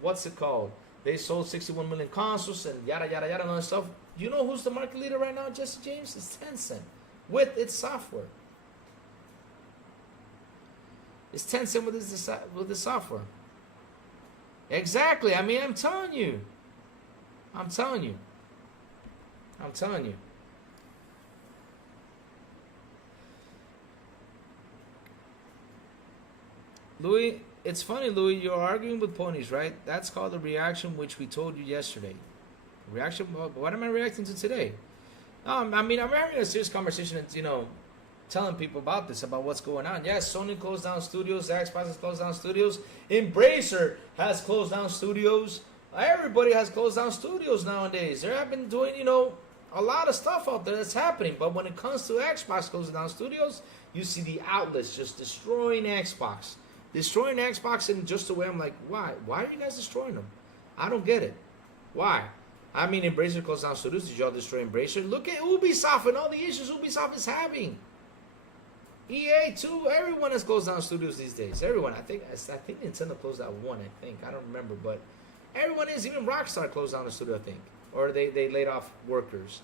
what's it called? They sold 61 million consoles and yada, yada, yada, and all that stuff. You know who's the market leader right now, Jesse James? It's Tencent with its software. It's Tencent with its software. Exactly. I mean, I'm telling you. I'm telling you. I'm telling you. Louis, it's funny, Louis, you're arguing with ponies, right? That's called a reaction, which we told you yesterday. Reaction? What am I reacting to today? I mean, I'm having a serious conversation and, telling people about this, about what's going on. Yes, Sony closed down studios, Xbox has closed down studios, Embracer has closed down studios. Everybody has closed down studios nowadays. They have been doing, a lot of stuff out there that's happening. But when it comes to Xbox closing down studios, you see the outlets just destroying Xbox. Destroying Xbox in just a way I'm like, why? Why are you guys destroying them? I don't get it. Why? I mean, Embracer closed down studios. Did y'all destroy Embracer? Look at Ubisoft and all the issues Ubisoft is having. EA too. Everyone has closed down studios these days. Everyone. I think Nintendo closed out one. I don't remember, but everyone is. Even Rockstar closed down the studio. I think, or they laid off workers.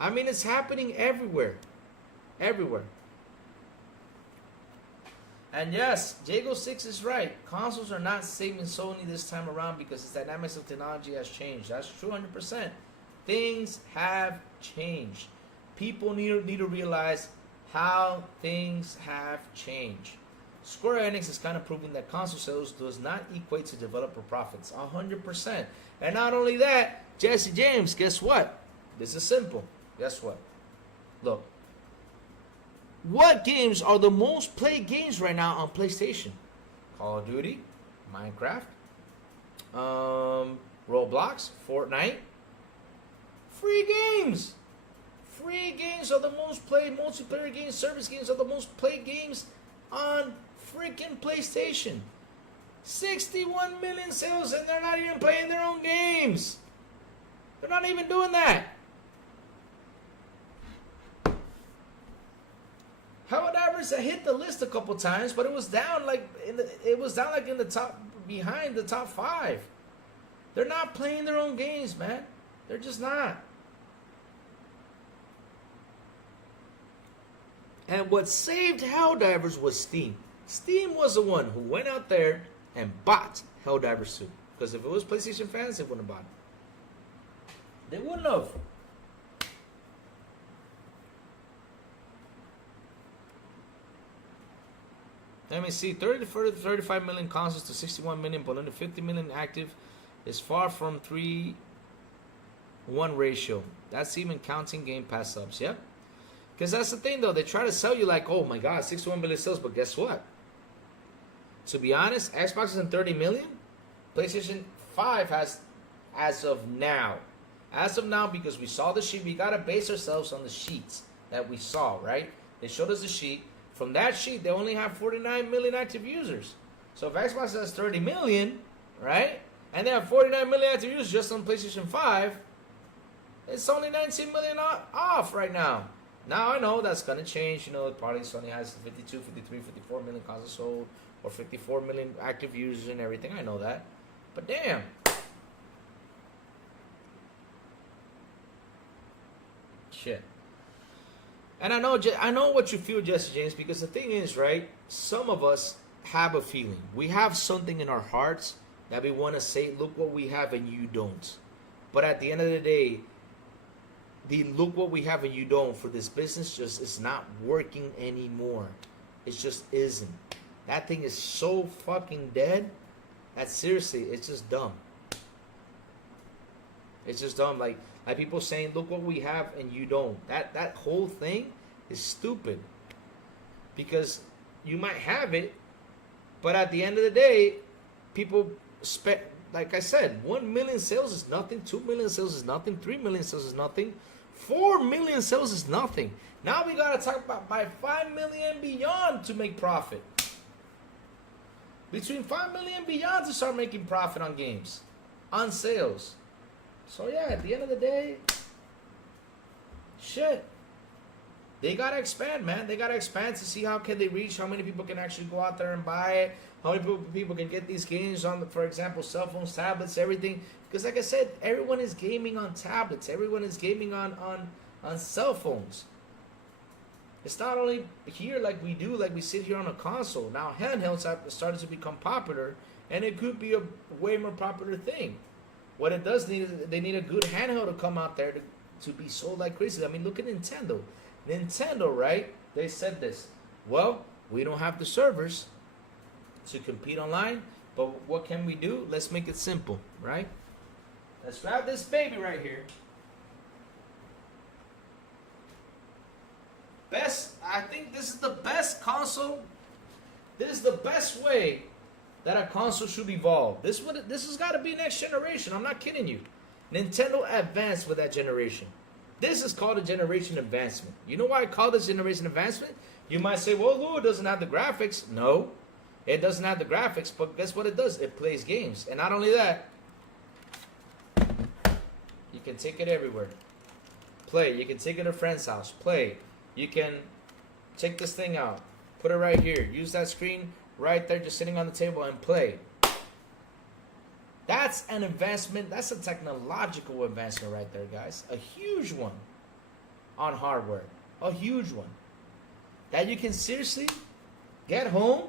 I mean, it's happening everywhere. Everywhere. And yes, Jago6 is right. Consoles are not saving Sony this time around because the dynamics of technology has changed. That's true 100%. Things have changed. People need to realize how things have changed. Square Enix is kind of proving that console sales does not equate to developer profits. 100%. And not only that, Jesse James, guess what? This is simple. Guess what? Look. What games are the most played games right now on PlayStation? Call of Duty, Minecraft, Roblox, Fortnite. Free games. Free games are the most played. Multiplayer games, service games are the most played games on freaking PlayStation. 61 million sales and they're not even playing their own games. They're not even doing that. Helldivers hit the list a couple times, but it was down in the top, behind the top 5. They're not playing their own games, man. They're just not. And what saved Helldivers was Steam. Steam was the one who went out there and bought Helldivers 2. Because if it was PlayStation fans, they wouldn't have bought it. They wouldn't have. Let me see, 30 to 35 million consoles to 61 million, but only 50 million active is far from 3-1 ratio. That's even counting Game Pass subs, yep. Because that's the thing, though. They try to sell you like, oh my God, 61 million sales, but guess what? To be honest, Xbox is in 30 million. PlayStation 5 has, as of now, because we saw the sheet, we got to base ourselves on the sheets that we saw, right? They showed us the sheet. From that sheet, they only have 49 million active users. So if Xbox has 30 million, right? And they have 49 million active users just on PlayStation 5, it's only 19 million off right now. Now I know that's going to change. Probably Sony has 52, 53, 54 million consoles sold, or 54 million active users and everything. I know that. But damn. Shit. And I know what you feel, Jesse James, because the thing is, right? Some of us have a feeling. We have something in our hearts that we want to say, look what we have and you don't. But at the end of the day, the look what we have and you don't for this business just is not working anymore. It just isn't. That thing is so fucking dead that seriously, it's just dumb. It's just dumb. Like people saying, look what we have and you don't. That whole thing is stupid. Because you might have it, but at the end of the day, people spend, like I said, 1 million sales is nothing, 2 million sales is nothing, 3 million sales is nothing, 4 million sales is nothing. Now we gotta talk about by 5 million beyond to make profit. Between 5 million beyond to start making profit on games, on sales. So yeah, at the end of the day, shit. They gotta expand, man. They gotta expand to see how can they reach, how many people can actually go out there and buy it, how many people can get these games on, for example, cell phones, tablets, everything. Because like I said, everyone is gaming on tablets. Everyone is gaming on cell phones. It's not only here like we sit here on a console. Now handhelds have started to become popular, and it could be a way more popular thing. What it does need is they need a good handheld to come out there to be sold like crazy. I mean, look at Nintendo. Nintendo, right? They said this. Well, we don't have the servers to compete online, but what can we do? Let's make it simple, right? Let's grab this baby right here. I think this is the best console. This is the best way that a console should evolve. This has got to be next generation. I'm not kidding you. Nintendo advanced with that generation. This is called a generation advancement. You know why I call this generation advancement? You might say, well, Lou, it doesn't have the graphics. No, it doesn't have the graphics, but guess what it does? It plays games. And not only that, you can take it everywhere. Play. You can take it to a friend's house. Play. You can take this thing out. Put it right here. Use that screen right there just sitting on the table and play. That's an advancement. That's a technological advancement right there, guys. A huge one on hardware. A huge one. That you can seriously get home,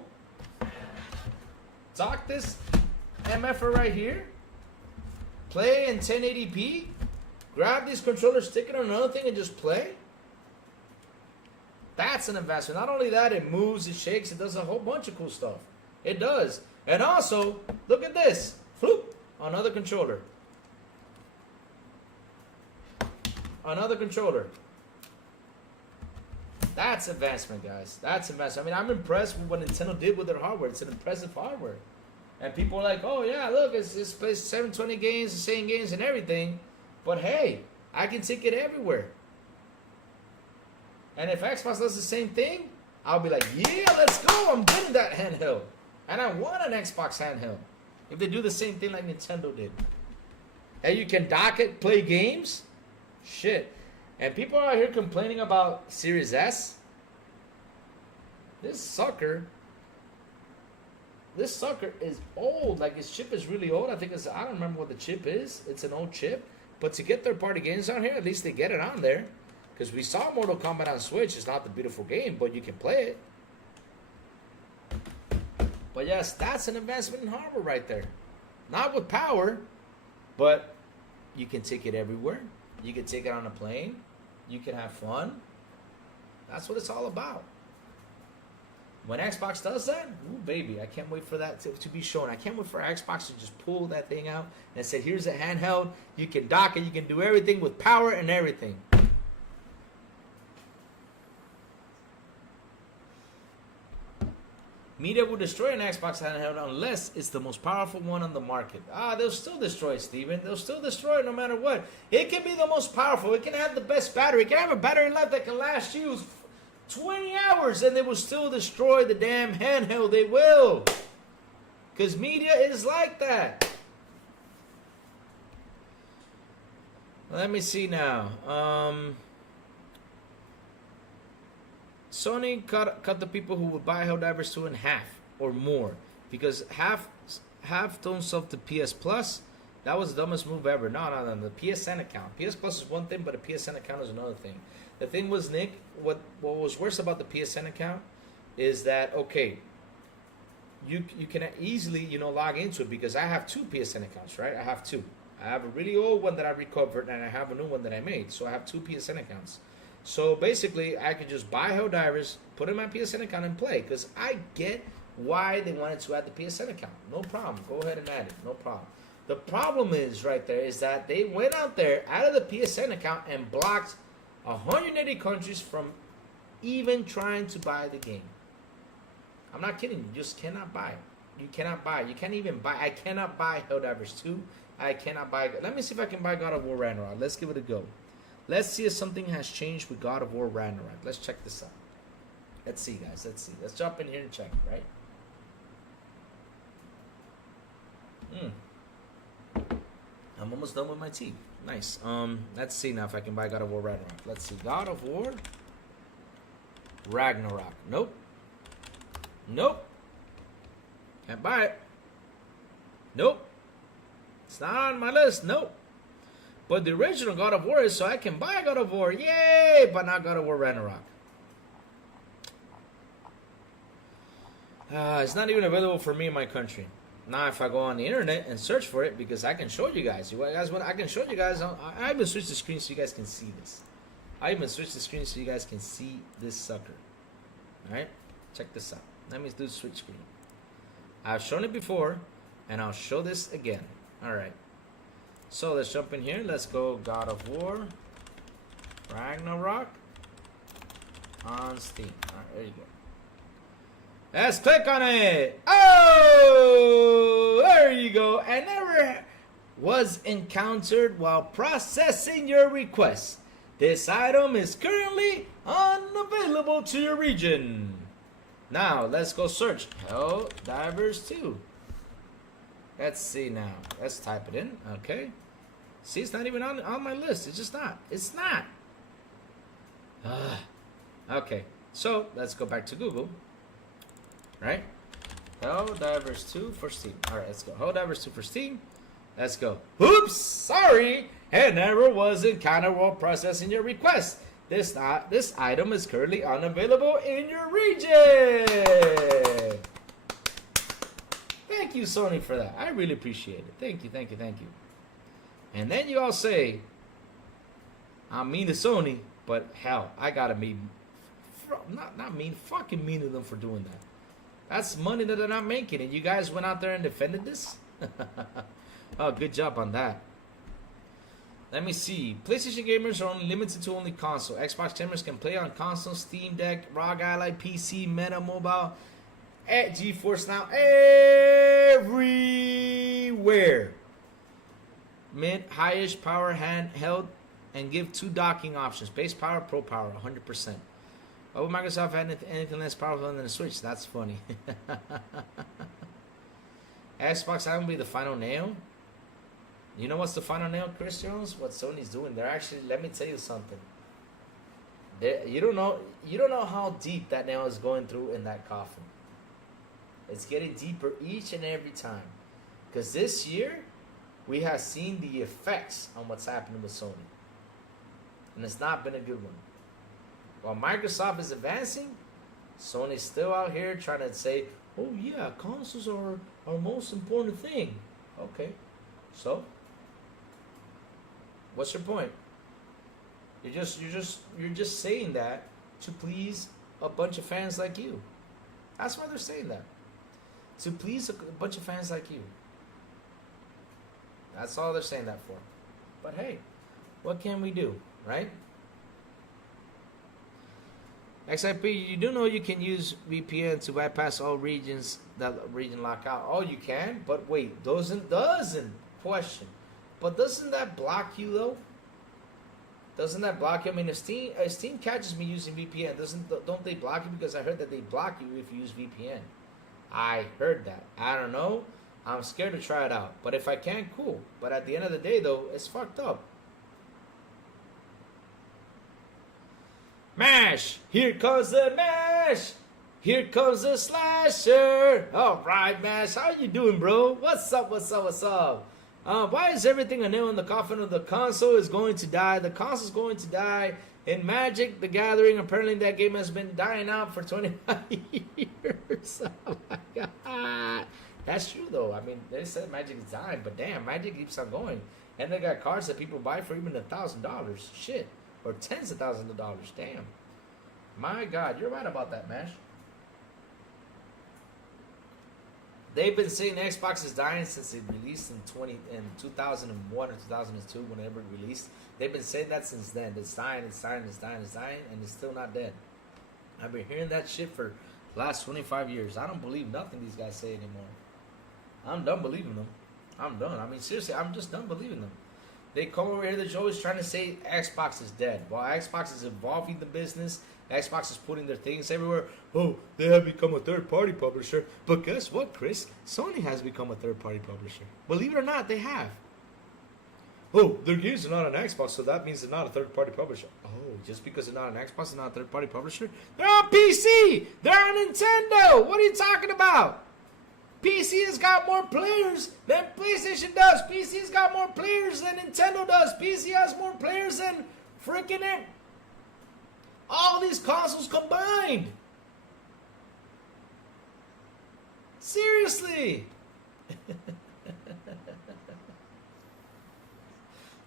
dock this MFR right here, play in 1080p, grab these controllers, stick it on another thing and just play. That's an investment. Not only that, it moves, it shakes, it does a whole bunch of cool stuff. It does. And also, look at this. Floop. Another controller. Another controller. That's advancement, guys. That's advancement. I mean, I'm impressed with what Nintendo did with their hardware. It's an impressive hardware. And people are like, oh, yeah, look, it's plays 720 games, the same games and everything. But hey, I can take it everywhere. And if Xbox does the same thing, I'll be like, yeah, let's go. I'm getting that handheld. And I want an Xbox handheld. If they do the same thing like Nintendo did. And you can dock it, play games. Shit. And people are out here complaining about Series S. This sucker is old. Like, his chip is really old. I don't remember what the chip is. It's an old chip. But to get third-party games on here, at least they get it on there. Because we saw Mortal Kombat on Switch. It's not the beautiful game, but you can play it. But yes, that's an investment in hardware right there. Not with power, but you can take it everywhere. You can take it on a plane. You can have fun. That's what it's all about. When Xbox does that, ooh, baby, I can't wait for that to be shown. I can't wait for Xbox to just pull that thing out and say, here's a handheld. You can dock it. You can do everything with power and everything. Media will destroy an Xbox handheld unless it's the most powerful one on the market. They'll still destroy it, Steven. They'll still destroy it no matter what. It can be the most powerful. It can have the best battery. It can have a battery life that can last you 20 hours and they will still destroy the damn handheld. They will. Because media is like that. Let me see now. Sony cut the people who would buy Helldivers 2 in half or more, because half don't sell to PS Plus That was the dumbest move ever. No. The PSN account. PS Plus is one thing, but a PSN account is another thing. The thing was, Nick, what was worse about the PSN account is that, okay, you can easily, log into it because I have 2 PSN accounts, right? I have 2. I have a really old one that I recovered, and I have a new one that I made. So I have 2 PSN accounts. So basically, I could just buy Helldivers, put in my PSN account, and play. Because I get why they wanted to add the PSN account. No problem. Go ahead and add it. No problem. The problem is right there is that they went out there, out of the PSN account, and blocked 180 countries from even trying to buy the game. I'm not kidding. You just cannot buy it. You cannot buy it. You can't even buy. I cannot buy Helldivers 2. I cannot buy. Let me see if I can buy God of War Ragnarok. Let's give it a go. Let's see if something has changed with God of War Ragnarok. Let's check this out. Let's see, guys. Let's see. Let's jump in here and check, right? I'm almost done with my tea. Nice. Let's see now if I can buy God of War Ragnarok. Let's see. God of War Ragnarok. Nope. Nope. Can't buy it. Nope. It's not on my list. Nope. But the original God of War is, so I can buy God of War. Yay! But not God of War Ragnarok. It's not even available for me in my country. Now, if I go on the internet and search for it, because I can show you guys. I can show you guys. I even switched the screen so you guys can see this. I even switched the screen so you guys can see this sucker. Alright? Check this out. Let me do switch screen. I've shown it before, and I'll show this again. Alright. So let's jump in here. Let's go God of War Ragnarok on Steam. Alright, there you go. Let's click on it. Oh, there you go. And never was encountered while processing your request. This item is currently unavailable to your region. Now, let's go search Helldivers 2. Let's see now. Let's type it in. Okay. See, it's not even on my list. It's just not. It's not. Okay. So, let's go back to Google. Right? Helldivers 2 for Steam. Alright, let's go. Helldivers 2 for Steam. Let's go. Oops! Sorry! An error was encountered while processing your request. This item is currently unavailable in your region. Thank you, Sony, for that. I really appreciate it. Thank you, thank you, thank you. And then you all say, I'm mean to Sony, but hell, I gotta be not mean, fucking mean to them for doing that. That's money that they're not making, and you guys went out there and defended this? Oh, good job on that. Let me see. PlayStation gamers are only limited to only console. Xbox gamers can play on console, Steam Deck, ROG Ally, PC, Meta Mobile, at GeForce Now, everywhere. Mid, highish power handheld, and give 2 docking options. Base power, Pro power, 100%. Why would Microsoft have anything less powerful than the Switch? That's funny. Xbox One will be the final nail. You know what's the final nail, Chris Jones? What Sony's doing? They're actually, let me tell you something. You don't know how deep that nail is going through in that coffin. It's getting deeper each and every time. Because this year, we have seen the effects on what's happening with Sony. And it's not been a good one. While Microsoft is advancing, Sony's still out here trying to say, oh yeah, consoles are our most important thing. Okay, so what's your point? You're just saying that to please a bunch of fans like you. That's why they're saying that. To please a bunch of fans like you. That's all they're saying that for. But hey, what can we do, right? XIP, you do know you can use VPN to bypass all regions that region lockout. Oh, you can? But wait, doesn't question. But doesn't that block you though? Doesn't that block you? I mean, if Steam catches me using VPN, don't they block you? Because I heard that they block you if you use VPN. I heard that. I don't know. I'm scared to try it out. But if I can, cool. But at the end of the day, though, it's fucked up. MASH! Here comes the MASH! Here comes the slasher! Alright, MASH, how you doing, bro? What's up, what's up, what's up? Why is everything a nail in the coffin of the console is going to die? The console is going to die. In Magic the Gathering, apparently that game has been dying out for 25 years. Oh my god. That's true though. I mean, they said Magic is dying, but damn, Magic keeps on going. And they got cards that people buy for even $1,000. Shit. Or tens of thousands of dollars. Damn. My god, you're right about that, Mash. They've been saying Xbox is dying since it released in 2001 or 2002, whenever it released. They've been saying that since then. It's dying, it's dying, it's dying, it's dying, and it's still not dead. I've been hearing that shit for the last 25 years. I don't believe nothing these guys say anymore. I'm done believing them. I'm done. I mean, seriously, I'm just done believing them. They come over here, they're always trying to say Xbox is dead. While Xbox is evolving the business, Xbox is putting their things everywhere. Oh, they have become a third-party publisher. But guess what, Chris? Sony has become a third-party publisher. Believe it or not, they have. Oh, their games are not on Xbox, so that means they're not a third-party publisher. Oh, just because they're not on Xbox, they're not a third-party publisher? They're on PC! They're on Nintendo! What are you talking about? PC has got more players than PlayStation does. PC has got more players than Nintendo does. PC has more players than freaking it. All these consoles combined. Seriously.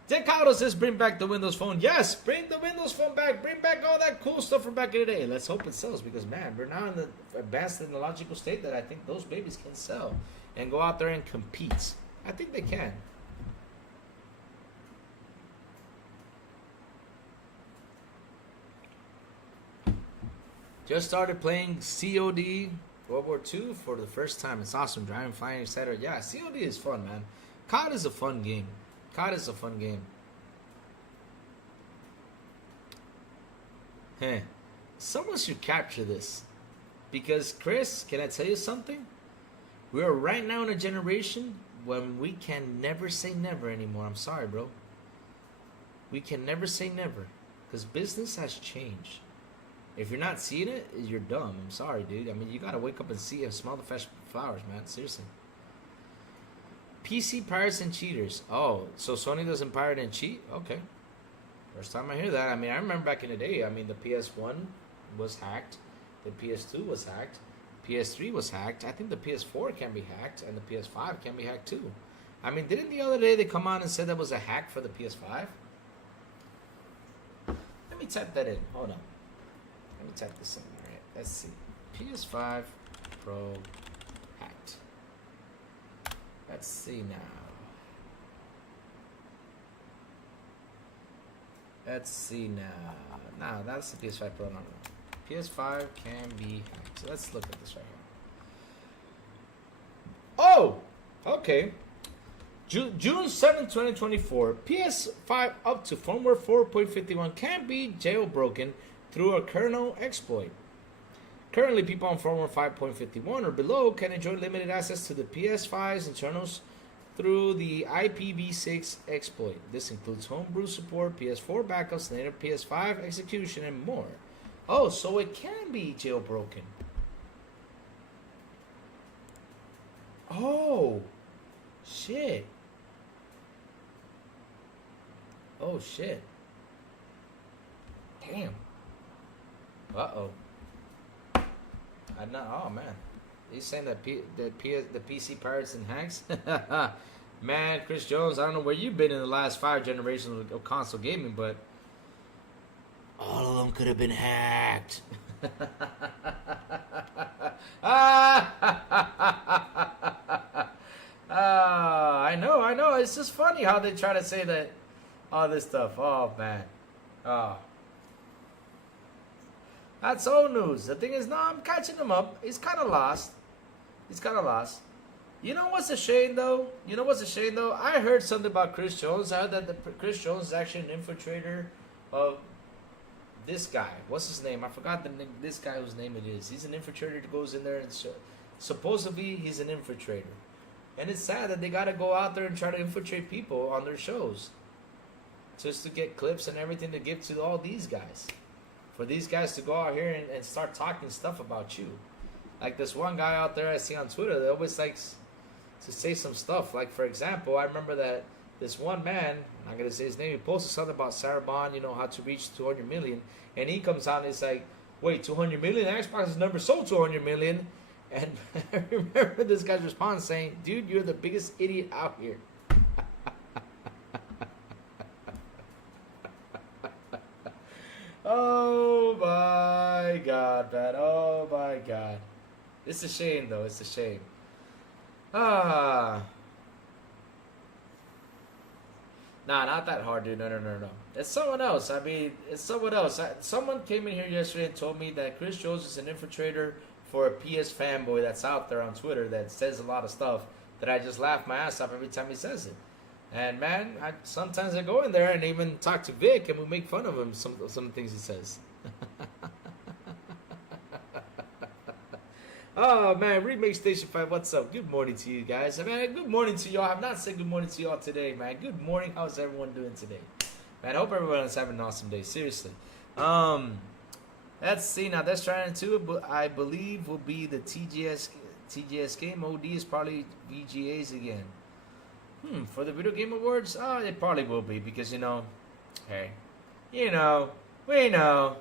Decado says bring back the Windows Phone. Yes, bring the Windows Phone back. Bring back all that cool stuff from back in the day. Let's hope it sells because, man, we're now in the advanced technological state that I think those babies can sell and go out there and compete. I think they can. Just started playing COD World War II for the first time. It's awesome. Driving, flying, etc. Yeah, COD is fun, man. COD is a fun game. COD is a fun game. Hey, someone should capture this. Because, Chris, can I tell you something? We are right now in a generation when we can never say never anymore. I'm sorry, bro. We can never say never. Because business has changed. If you're not seeing it, you're dumb. I'm sorry, dude. I mean, you gotta wake up and see and smell the fresh flowers, man. Seriously. PC pirates and cheaters. Oh, so Sony doesn't pirate and cheat? Okay. First time I hear that. I mean, I remember back in the day, I mean, the PS1 was hacked. The PS2 was hacked. PS3 was hacked. I think the PS4 can be hacked. And the PS5 can be hacked too. I mean, didn't the other day they come out and said that was a hack for the PS5? Let me type that in. Hold on. Let me type this in. All right. Let's see. PS5 Pro hacked. Let's see now. Let's see now. Nah, that's the PS5 Pro. No. PS5 can be hacked. So let's look at this right here. Oh! Okay. June 7, 2024. PS5 up to firmware 4.51 can be jailbroken through a kernel exploit. Currently, people on firmware 5.51 or below can enjoy limited access to the PS5's internals through the IPv6 exploit. This includes homebrew support, PS4 backups, native PS5 execution, and more. Oh, so it can be jailbroken. Oh, shit. Oh, shit. Damn. Uh-oh. Oh, man. He's saying that the PC pirates and hacks? Man, Chris Jones, I don't know where you've been in the last 5 generations of console gaming, but all of them could have been hacked. I know. It's just funny how they try to say that, all this stuff. Oh, man. Oh. That's old news. The thing is, no, I'm catching him up. He's kind of lost. You know what's a shame, though? I heard something about Chris Jones. I heard that Chris Jones is actually an infiltrator of this guy. What's his name? I forgot this guy whose name it is. He's an infiltrator that goes in there and supposedly he's an infiltrator. And it's sad that they got to go out there and try to infiltrate people on their shows. Just to get clips and everything to give to all these guys. For these guys to go out here and start talking stuff about you. Like this one guy out there I see on Twitter that always likes, to say some stuff. Like, for example, I remember that this one man, I'm not going to say his name, he posted something about Sarabon, you know, how to reach 200 million. And he comes out and he's like, wait, 200 million? Xbox has never sold 200 million. And I remember this guy's response saying, dude, you're the biggest idiot out here. Oh my God, man. Oh my God. It's a shame, though. It's a shame. Nah, not that hard, dude. No. It's someone else. I mean, it's someone else. Someone came in here yesterday and told me that Chris Jones is an infiltrator for a PS fanboy that's out there on Twitter that says a lot of stuff that I just laugh my ass off every time he says it. And man, sometimes I go in there and even talk to Vic and we make fun of him, some of the things he says. Oh man, Remake Station 5, what's up? Good morning to you guys. Man, good morning to y'all. I have not said good morning to y'all today, man. Good morning. How's everyone doing today? Man, I hope everyone's having an awesome day. Seriously. Let's see now. That's trying to, but I believe will be the TGS game. OD is probably VGAs again. For the Video Game Awards? Oh, it probably will be because, you know, hey, you know, we know.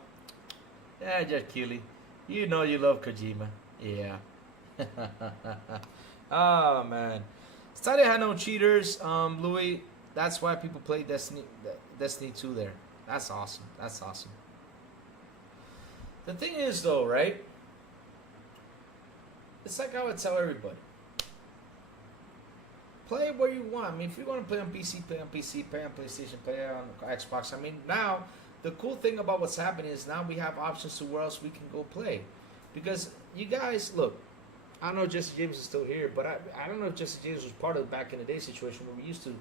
Yeah, just Keely. You know you love Kojima. Yeah. Oh, man. Stadia had no cheaters, Louis. That's why people play Destiny 2 there. That's awesome. That's awesome. The thing is, though, right? It's like I would tell everybody. Play where you want. I mean, if you want to play on PC, play on PC, play on PlayStation, play on Xbox. I mean, now, the cool thing about what's happening is now we have options to where else we can go play. Because you guys, look, I don't know if Jesse James is still here, but I don't know if Jesse James was part of the back in the day situation where we used to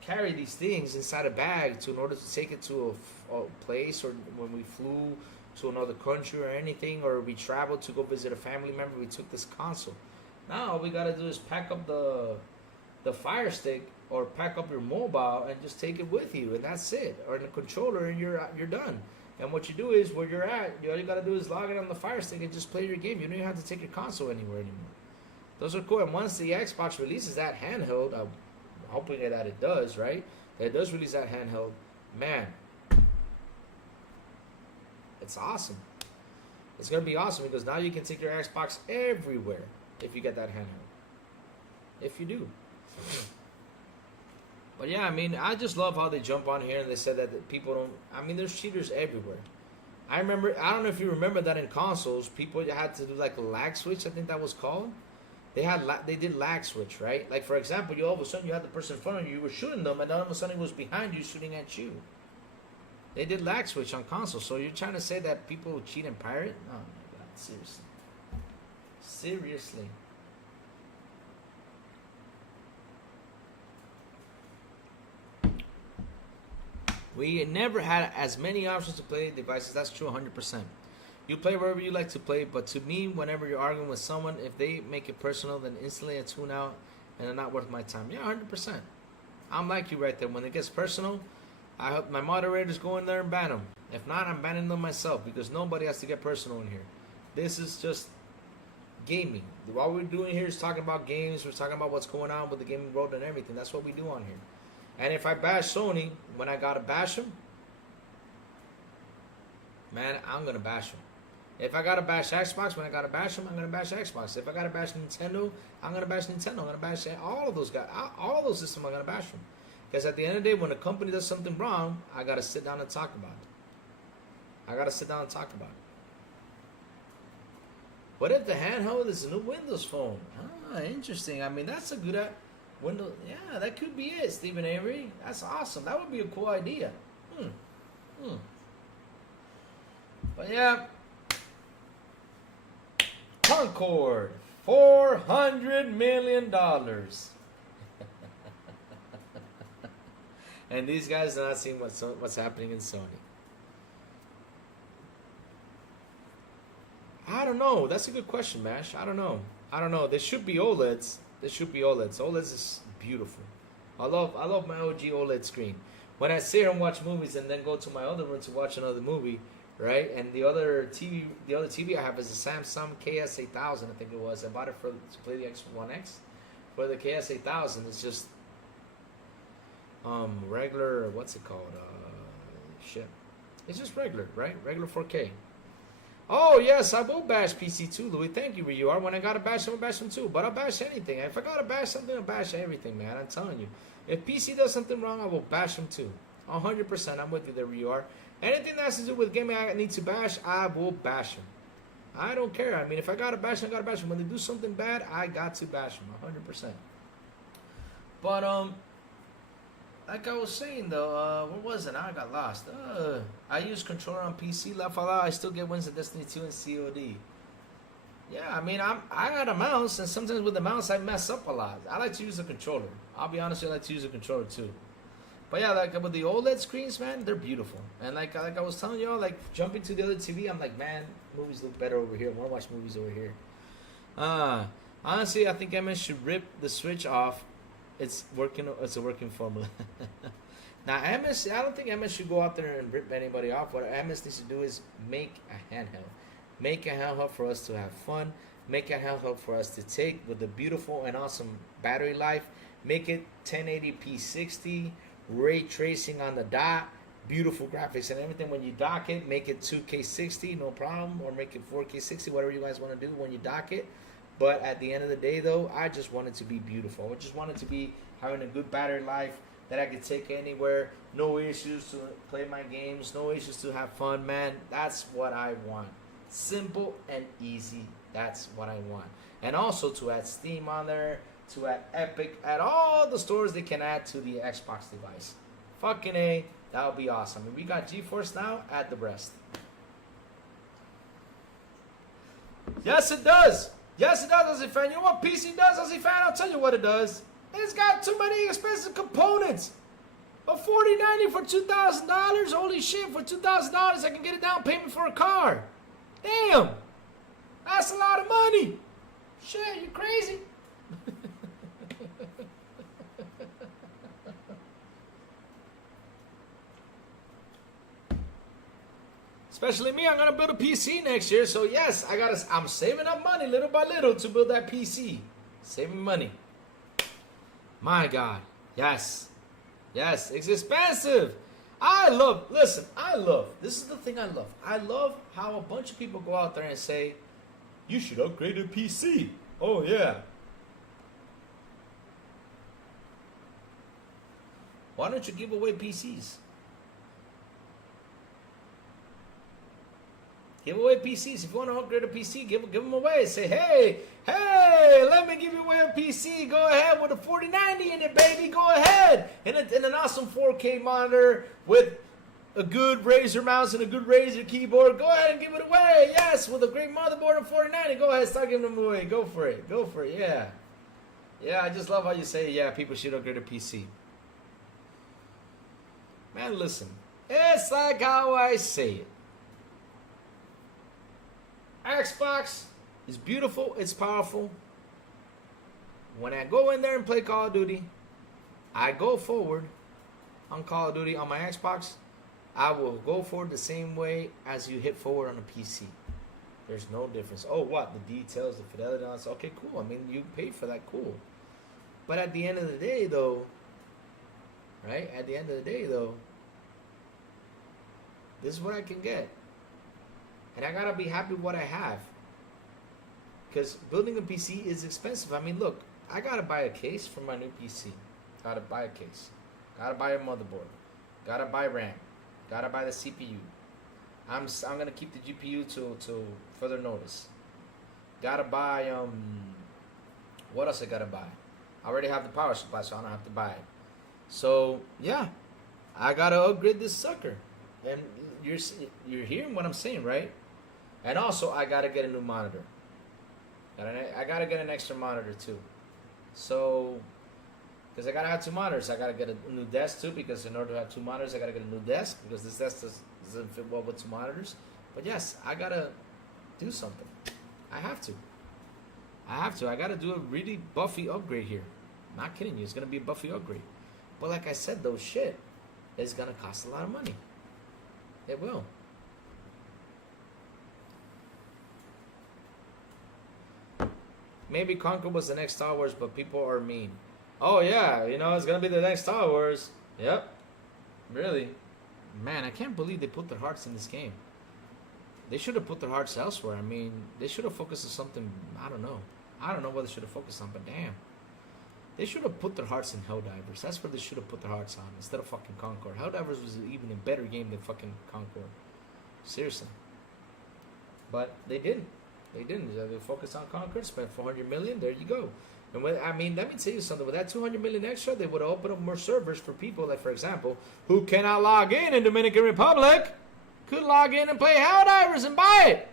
carry these things inside a bag in order to take it to a place, or when we flew to another country or anything, or we traveled to go visit a family member, we took this console. Now all we got to do is pack up the Fire Stick or pack up your mobile and just take it with you, and that's it. Or in the controller, and you're done. And what you do is, where you're at, all you got to do is log it on the Fire Stick and just play your game. You don't even have to take your console anywhere anymore. Those are cool. And once the Xbox releases that handheld, I'm hoping that it does, right? That it does release that handheld, man, it's awesome. It's going to be awesome because now you can take your Xbox everywhere if you get that handheld. If you do. But yeah, I mean, I just love how they jump on here and they said that people don't. I mean, there's cheaters everywhere. I remember. I don't know if you remember that in consoles, people had to do like a lag switch. I think that was called. They did lag switch, right? Like for example, you all of a sudden you had the person in front of you, you were shooting them, and all of a sudden it was behind you shooting at you. They did lag switch on consoles. So you're trying to say that people cheat and pirate? Oh my God, seriously. Seriously. We never had as many options to play devices. That's true 100%. You play wherever you like to play, but to me, whenever you're arguing with someone, if they make it personal, then instantly I tune out and they're not worth my time. Yeah, 100%. I'm like you right there. When it gets personal, I hope my moderators go in there and ban them. If not, I'm banning them myself because nobody has to get personal in here. This is just gaming. All we're doing here is talking about games. We're talking about what's going on with the gaming world and everything. That's what we do on here. And if I bash Sony when I gotta bash them, man, I'm gonna bash them. If I gotta bash Xbox when I gotta bash them, I'm gonna bash Xbox. If I gotta bash Nintendo, I'm gonna bash Nintendo. I'm gonna bash all of those guys. All those systems, I'm gonna bash them. Because at the end of the day, when a company does something wrong, I gotta sit down and talk about it. I gotta sit down and talk about it. What if the handheld is a new Windows phone? Ah, interesting. I mean, that's a good Windows. Yeah, that could be it, Stephen Avery. That's awesome. That would be a cool idea. But yeah, Concord, $400 million. And these guys are not seeing what's happening in Sony. I don't know. That's a good question, Mash. I don't know. There should be OLEDs. OLEDs is beautiful. I love my OG OLED screen. When I sit here and watch movies and then go to my other room to watch another movie, right? And the other TV I have is a Samsung KS8000, I think it was. I bought it to play the X1X. But the KS8000 is just regular. What's it called? Shit. It's just regular, right? Regular 4K. Oh yes, I will bash PC too, Louis. Thank you, Ryu. When I gotta bash them, I'll bash them too. But I'll bash anything. If I gotta bash something, I'll bash everything, man. I'm telling you. If PC does something wrong, I will bash them too. 100%. I'm with you there, Ryu. Anything that has to do with gaming I need to bash, I will bash them. I don't care. I mean, if I gotta bash them, I gotta bash them. When they do something bad, I got to bash them. 100%. But like I was saying though, what was it? I got lost. I use controller on PC. Left all out. I still get wins in Destiny 2 and COD. Yeah, I mean, I got a mouse, and sometimes with the mouse I mess up a lot. I like to use a controller. I'll be honest, I like to use a controller too. But yeah, like with the OLED screens, man, they're beautiful. And like I was telling y'all, like jumping to the other TV, I'm like, man, movies look better over here. I want to watch movies over here. Honestly, I think MS should rip the Switch off. It's working. It's a working formula. Now, MS, I don't think MS should go out there and rip anybody off. What MS needs to do is make a handheld. Make a handheld for us to have fun. Make a handheld for us to take with the beautiful and awesome battery life. Make it 1080p 60, ray tracing on the dot, beautiful graphics and everything. When you dock it, make it 2K 60, no problem, or make it 4K 60, whatever you guys want to do when you dock it. But at the end of the day, though, I just want it to be beautiful. I just want it to be having a good battery life that I can take anywhere. No issues to play my games. No issues to have fun, man. That's what I want. Simple and easy. That's what I want. And also to add Steam on there, to add Epic, add all the stores they can add to the Xbox device. Fucking A, that would be awesome. And we got GeForce Now, add the rest. Yes, it does. Yes, it does, Ozzy Fan. You know what PC does, Ozzy Fan? I'll tell you what it does. It's got too many expensive components. A $4090 for $2,000? Holy shit, for $2,000 I can get a down payment for a car. Damn. That's a lot of money. Shit, you crazy? Especially me, I'm gonna build a PC next year. So yes, I'm saving up money little by little to build that PC. Saving money. My God. Yes. Yes, it's expensive. This is the thing I love. I love how a bunch of people go out there and say, you should upgrade a PC. Oh yeah. Why don't you give away PCs? Give away PCs. If you want to upgrade a PC, give them away. Say, hey, let me give you away a PC. Go ahead with a 4090 in it, baby. Go ahead. And an awesome 4K monitor with a good Razer mouse and a good Razer keyboard. Go ahead and give it away. Yes, with a great motherboard and 4090. Go ahead, start giving them away. Go for it. Go for it. Yeah. Yeah, I just love how you say, yeah, people should upgrade a PC. Man, listen. It's like how I say it. Xbox is beautiful, it's powerful. When I go in there and play Call of Duty, I go forward on Call of Duty on my Xbox. I will go forward the same way as you hit forward on a PC. There's no difference. Oh, what? The details, the fidelity on it. Okay, cool. I mean, you paid for that, cool. But at the end of the day, though, right? At the end of the day, though, this is what I can get. And I gotta be happy with what I have. Because building a PC is expensive. I mean, look, I gotta buy a case for my new PC. Gotta buy a case. Gotta buy a motherboard. Gotta buy RAM. Gotta buy the CPU. I'm gonna keep the GPU till further notice. Gotta buy what else I gotta buy? I already have the power supply, so I don't have to buy it. So yeah, I gotta upgrade this sucker. And you're hearing what I'm saying, right? And also, I gotta get a new monitor. I gotta get an extra monitor too. So, because I gotta have two monitors, I gotta get a new desk too. Because in order to have two monitors, I gotta get a new desk because this desk doesn't fit well with two monitors. But yes, I gotta do something. I have to. I gotta do a really buffy upgrade here. I'm not kidding you. It's gonna be a buffy upgrade. But like I said, though, shit, it's gonna cost a lot of money. It will. maybe Concord was the next Star Wars, but people are mean. Oh yeah, you know, it's gonna be the next Star Wars. Yep. Really. Man, I can't believe they put their hearts in this game. They should have put their hearts elsewhere. I mean, they should have focused on something, I don't know. I don't know what they should have focused on, but damn. They should have put their hearts in Helldivers. That's where they should have put their hearts on, instead of fucking Concord. Helldivers was even a better game than fucking Concord. Seriously. But they didn't. They didn't. They focused on Concord, spent $400 million, there you go. And when, I mean, let me tell you something. With that $200 million extra, they would have opened up more servers for people, like, for example, who cannot log in Dominican Republic, could log in and play Helldivers and buy it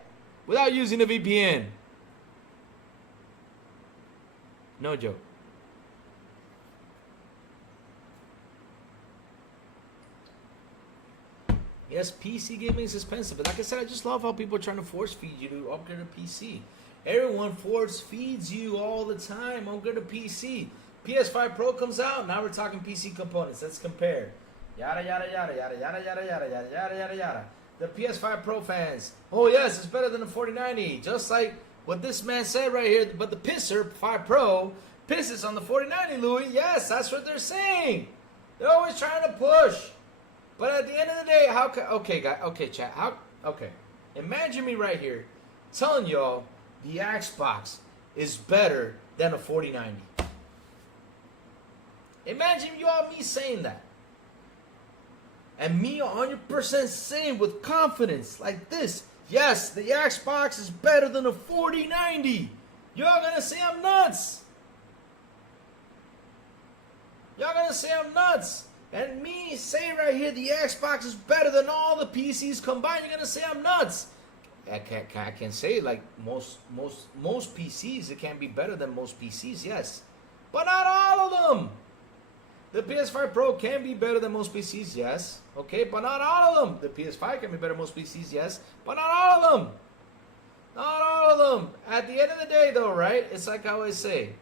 without using a VPN. No joke. Yes, PC gaming is expensive, but like I said, I just love how people are trying to force feed you to upgrade a PC. Everyone force feeds you all the time. Upgrade a PC. PS5 Pro comes out. Now we're talking PC components. Let's compare. Yada yada yada yada yada yada yada yada yada yada yada. The PS5 Pro fans. Oh yes, it's better than the 4090. Just like what this man said right here. But the pisser 5 Pro pisses on the 4090, Louis. Yes, that's what they're saying. They're always trying to push. But at the end of the day, how can... Okay, guys. Okay, chat. How... Okay. Imagine me right here telling y'all the Xbox is better than a 4090. Imagine y'all me saying that. And me 100% saying with confidence like this. Yes, the Xbox is better than a 4090. Y'all gonna say I'm nuts. Y'all gonna say I'm nuts. And me say right here the Xbox is better than all the PCs combined. You're gonna say I'm nuts. I can say like most PCs. It can be better than most PCs, yes, but not all of them. The PS5 Pro can be better than most PCs, yes. Okay, but not all of them. The PS5 can be better than most PCs, yes, but not all of them. Not all of them. At the end of the day, though, right? It's like I always say.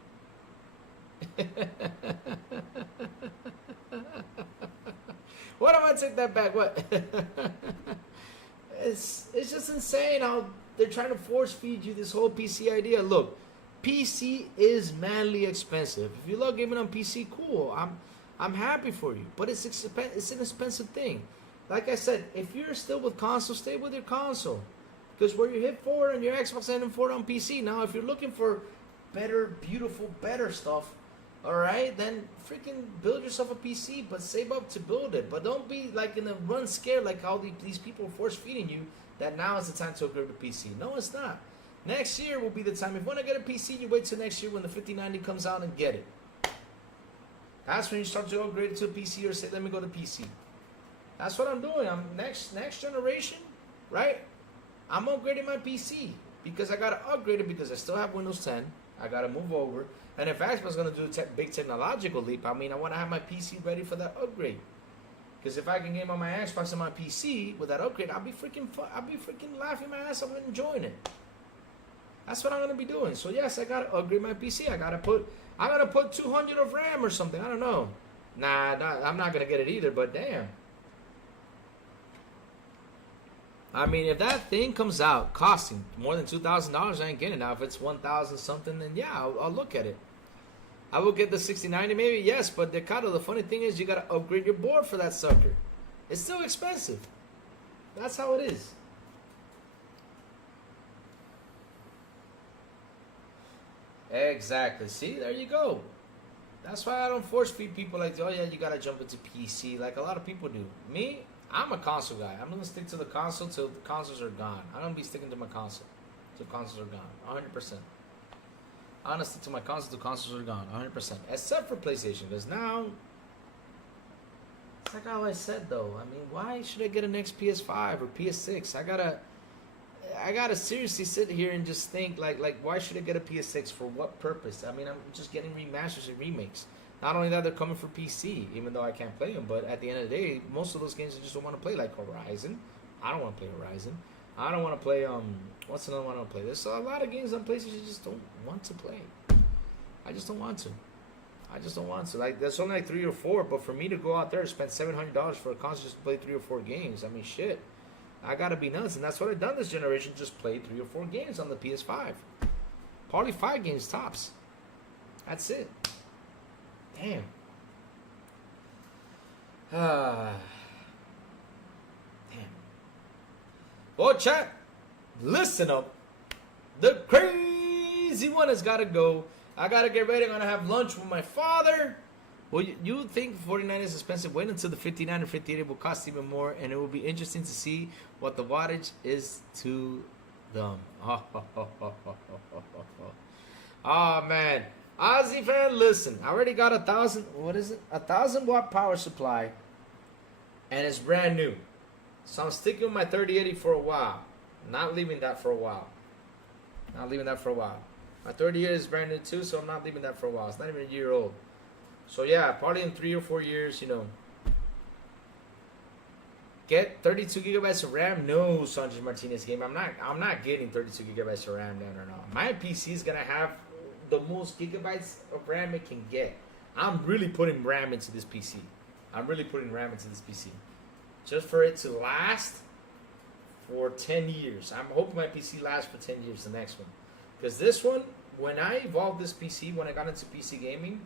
What am I take that back? What? It's just insane how they're trying to force feed you this whole PC idea. Look, PC is manly expensive. If you love gaming on PC, cool. I'm happy for you, but it's an expensive thing. Like I said, if you're still with console, stay with your console, because where you hit forward on your Xbox and forward on PC. Now, if you're looking for better, beautiful, better stuff, all right, then freaking build yourself a PC, but save up to build it. But don't be like in a run scared like how these people are force feeding you that now is the time to upgrade the PC. No, it's not. Next year will be the time. If you want to get a PC, you wait till next year when the 5090 comes out and get it. That's when you start to upgrade it to a PC or say, let me go to PC. That's what I'm doing. I'm next generation, right? I'm upgrading my PC because I got to upgrade it because I still have Windows 10. I got to move over. And if Xbox is going to do a big technological leap, I mean, I want to have my PC ready for that upgrade. Because if I can game on my Xbox and my PC with that upgrade, I'll be freaking laughing my ass off and enjoying it. That's what I'm going to be doing. So yes, I got to upgrade my PC. I got to put 200 of RAM or something. I don't know. Nah, I'm not going to get it either, but damn. I mean, if that thing comes out costing more than $2,000, I ain't getting it. Now, if it's 1,000 something, then yeah, I'll look at it. I will get the 6090 maybe, yes, but the funny thing is you got to upgrade your board for that sucker. It's still expensive. That's how it is. Exactly. See, there you go. That's why I don't force feed people like, oh yeah, you got to jump into PC like a lot of people do. Me, I'm a console guy. I'm going to stick to the console till the consoles are gone. I'm going to be sticking to my console till consoles are gone. 100%. I'm going to stick to my console till consoles are gone. 100%. Except for PlayStation. Because now, it's like how I said though. I mean, why should I get an next PS5 or PS6? I gotta seriously sit here and just think like why should I get a PS6 for what purpose? I mean, I'm just getting remasters and remakes. Not only that, they're coming for PC, even though I can't play them. But at the end of the day, most of those games I just don't want to play, like Horizon. I don't want to play Horizon. I don't want to play what's another one I want to play? There's a lot of games on PlayStation I just don't want to play. I just don't want to. I just don't want to. Like there's only like 3 or 4, but for me to go out there and spend $700 for a console just to play 3 or 4 games, I mean shit. I gotta be nuts, and that's what I've done this generation. Just play 3 or 4 games on the PS5. Probably 5 games tops. That's it. Damn. Damn. Well, chat, listen up. The crazy one has got to go. I got to get ready. I'm going to have lunch with my father. Well, you think 49 is expensive? Wait until the 59 or 58 will cost even more, and it will be interesting to see what the wattage is to them. Oh, man. Ozzy fan, listen. I already got 1,000. What is it? 1,000-watt power supply, and it's brand new. So I'm sticking with my 3080 for a while. Not leaving that for a while. Not leaving that for a while. My 3080 is brand new too, so I'm not leaving that for a while. It's not even a year old. So yeah, probably in 3 or 4 years, you know. Get 32 gigabytes of RAM? No, Sanchez Martinez game. I'm not getting 32 gigabytes of RAM. No. My PC is gonna have the most gigabytes of RAM it can get. I'm really putting RAM into this PC. Just for it to last for 10 years. I'm hoping my PC lasts for 10 years, the next one. Because this one, when I evolved this PC, when I got into PC gaming,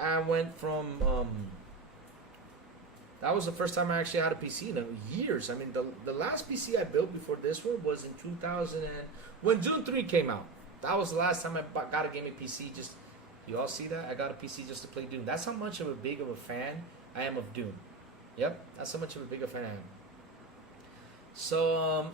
I went from, that was the first time I actually had a PC in years. I mean, the last PC I built before this one was in 2000, when Doom 3 came out. That was the last time I got a gaming PC. Just, you all see that? I got a PC just to play Doom. That's how much of a big of a fan I am of Doom. Yep, that's how much of a big a fan I am. So,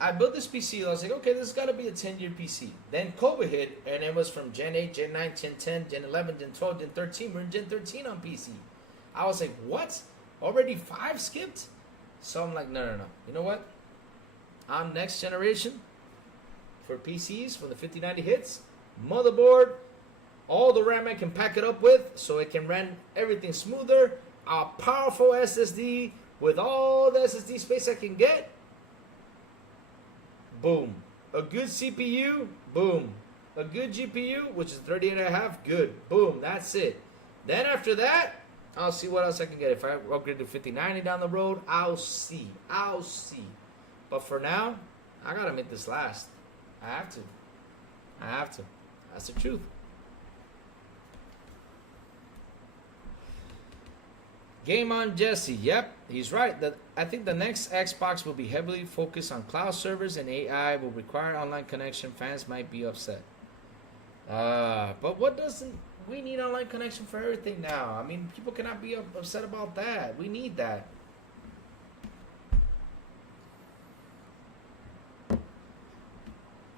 I built this PC. I was like, okay, this has got to be a 10-year PC. Then COVID hit, and it was from Gen 8, Gen 9, Gen 10, Gen 11, Gen 12, Gen 13. We're in Gen 13 on PC. I was like, what? Already 5 skipped? So I'm like, no. You know what? I'm next generation for PCs when the 5090 hits. Motherboard, all the RAM I can pack it up with so it can run everything smoother. A powerful SSD with all the SSD space I can get. Boom. A good CPU. Boom. A good GPU, which is 38.5. Good. Boom. That's it. Then after that, I'll see what else I can get. If I upgrade to 5090 down the road, I'll see. But for now, I gotta make this last. I have to. That's the truth. Game on Jesse. Yep, he's right. I think the next Xbox will be heavily focused on cloud servers and AI will require online connection. Fans might be upset. But what doesn't... We need online connection for everything now. I mean, people cannot be upset about that. We need that.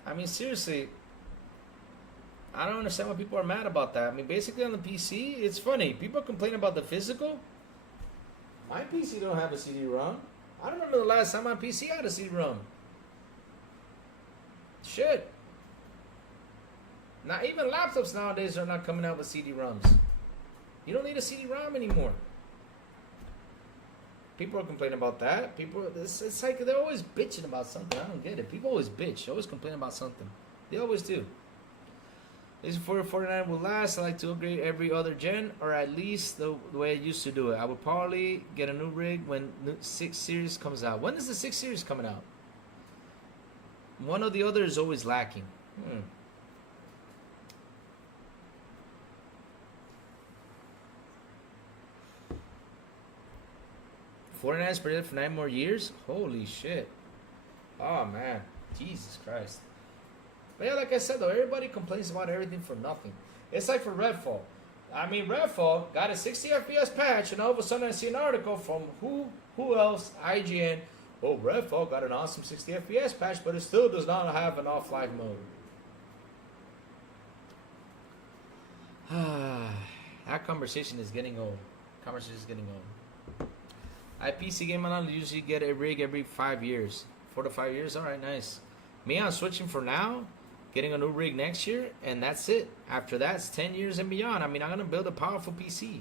I mean, seriously, I don't understand why people are mad about that. I mean, basically on the PC, it's funny. People complain about the physical. My PC don't have a CD-ROM. I don't remember the last time my PC had a CD-ROM. Shit. Now, even laptops nowadays are not coming out with CD-ROMs. You don't need a CD-ROM anymore. People are complaining about that. It's like they're always bitching about something. I don't get it. People always bitch. Always complain about something. They always do. This 49 will last. I like to upgrade every other gen, or at least the way I used to do it. I would probably get a new rig when 6 series comes out. When is the 6 series coming out? One or the other is always lacking. 49 is predicted for 9 more years? Holy shit. Oh, man. Jesus Christ. But yeah, like I said, though, everybody complains about everything for nothing. It's like for Redfall. I mean, Redfall got a 60 FPS patch, and all of a sudden I see an article from who else? IGN. Oh, Redfall got an awesome 60 FPS patch, but it still does not have an offline mode. That conversation is getting old. I PC game on usually get a rig every 5 years. 4 to 5 years? Alright, nice. Me, I'm switching for now, getting a new rig next year, and that's it. After that, it's 10 years and beyond. I mean, I'm going to build a powerful PC.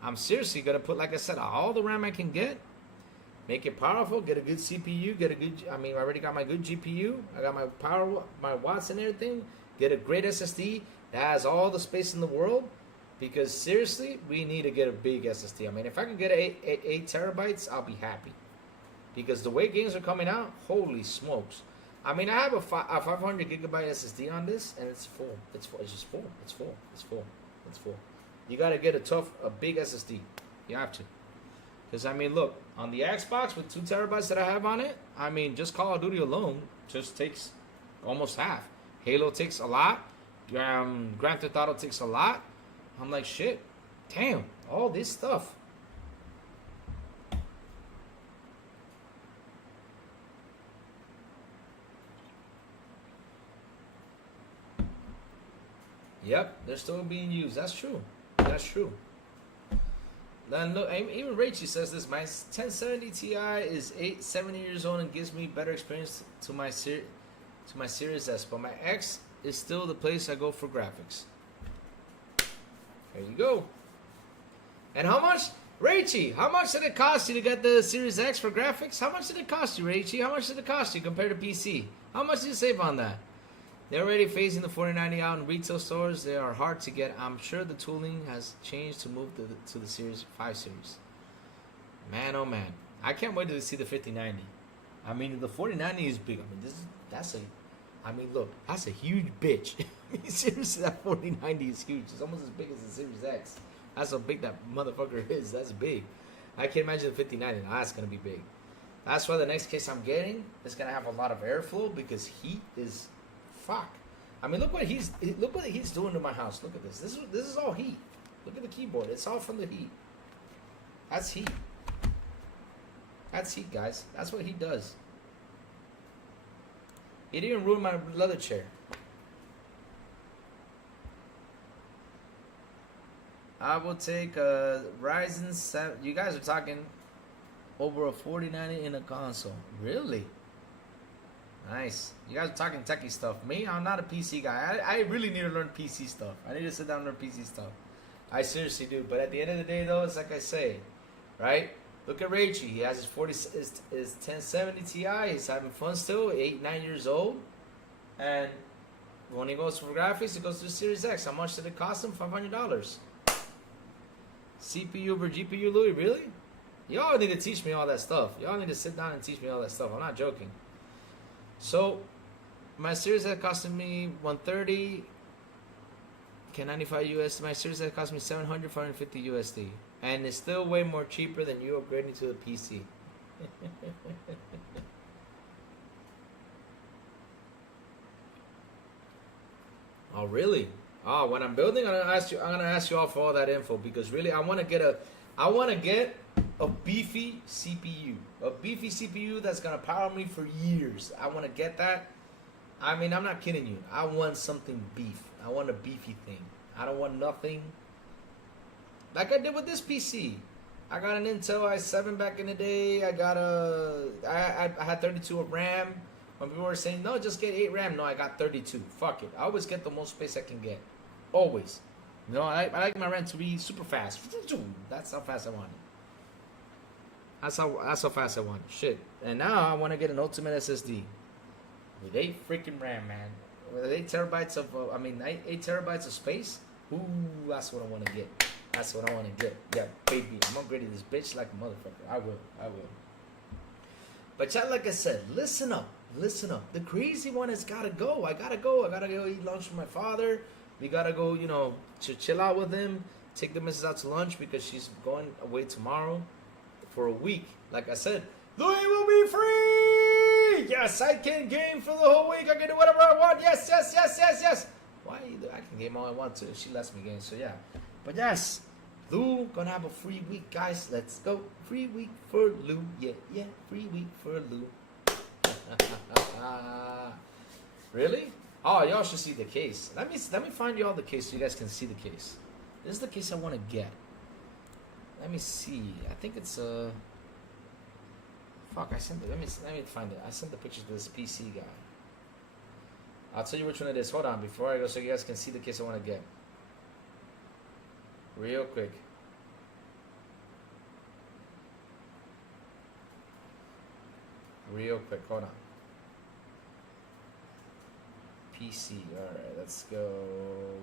I'm seriously going to put, like I said, all the RAM I can get, make it powerful, get a good CPU, I already got my good GPU, I got my power, my watts and everything, get a great SSD that has all the space in the world, because seriously, we need to get a big SSD. I mean, if I can get 8 terabytes, I'll be happy. Because the way games are coming out, holy smokes. I mean, I have a 500 gigabyte SSD on this, and it's full. It's full. It's just full. It's full. It's full. It's full. You gotta get a big SSD. You have to. Because, I mean, look, on the Xbox with 2 terabytes that I have on it, I mean, just Call of Duty alone just takes almost half. Halo takes a lot. Grand Theft Auto takes a lot. I'm like, shit, damn, all this stuff. Yep, they're still being used. That's true. That's true. Then look, even Rachie says this. My 1070 Ti is 7 years old and gives me better experience to my Series S, but my X is still the place I go for graphics. There you go. And how much, Rachie? How much did it cost you to get the Series X for graphics? How much did it cost you, Rachie? How much did it cost you compared to PC? How much did you save on that? They're already phasing the 4090 out in retail stores. They are hard to get. I'm sure the tooling has changed to move to the Series 5 series. Man, oh man. I can't wait to see the 5090. I mean, the 4090 is big. I mean, look, that's a huge bitch. I mean, seriously, that 4090 is huge. It's almost as big as the Series X. That's how big that motherfucker is. That's big. I can't imagine the 5090. Now, that's going to be big. That's why the next case I'm getting is going to have a lot of airflow because heat is... Fuck. I mean, look what he's doing to my house. Look at this. This is all heat. Look at the keyboard. It's all from the heat. That's heat. That's heat, guys. That's what he does. It didn't ruin my leather chair. I will take a Ryzen 7. You guys are talking over a 4090 in a console. Really? Nice. You guys are talking techie stuff. Me, I'm not a PC guy. I really need to learn PC stuff. I need to sit down and learn PC stuff. I seriously do. But at the end of the day, though, it's like I say, right? Look at Rachie. He has his 1070 Ti. He's having fun still. 9 years old. And when he goes for graphics, he goes to the Series X. How much did it cost him? $500. CPU over GPU, Louis? Really? Y'all need to teach me all that stuff. Y'all need to sit down and teach me all that stuff. I'm not joking. So, my Series X costed me $130, $95 USD. My Series X cost me $700, $450 USD, and it's still way more cheaper than you upgrading to the PC. Oh, really? Oh, when I'm building, I'm gonna ask you all for all that info because really, I want to get a beefy CPU. A beefy CPU that's going to power me for years. I want to get that. I mean, I'm not kidding you. I want something beef. I want a beefy thing. I don't want nothing like I did with this PC. I got an Intel i7 back in the day. I had 32 of RAM. When people were saying, no, just get 8 RAM. No, I got 32. Fuck it. I always get the most space I can get. Always. You know, I like my RAM to be super fast. That's how fast I want it. That's how fast I want it. Shit. And now I want to get an ultimate SSD. With 8 freaking RAM, man. With 8 terabytes of, 8 terabytes of space. Ooh, that's what I want to get. That's what I want to get. Yeah, baby. I'm upgrading this bitch like a motherfucker. I will. But chat, like I said, listen up. Listen up. The crazy one has got to go. I got to go eat lunch with my father. We got to go, to chill out with him. Take the missus out to lunch because she's going away tomorrow for a week. Like I said, Louis will be free. Yes, I can game for the whole week. I can do whatever I want. Yes. Why? I can game all I want to if she lets me game. So, yeah. But, yes. Lou gonna have a free week, guys. Let's go. Free week for Lou. Yeah. Free week for Lou. Really? Oh, y'all should see the case. Let me find y'all the case so you guys can see the case. This is the case I want to get. Let me see. I think it's fuck, I sent it. Let me find it. I sent the pictures to this PC guy. I'll tell you which one it is. Hold on, before I go, so you guys can see the case I want to get. Real quick. Hold on. PC. Alright, let's go.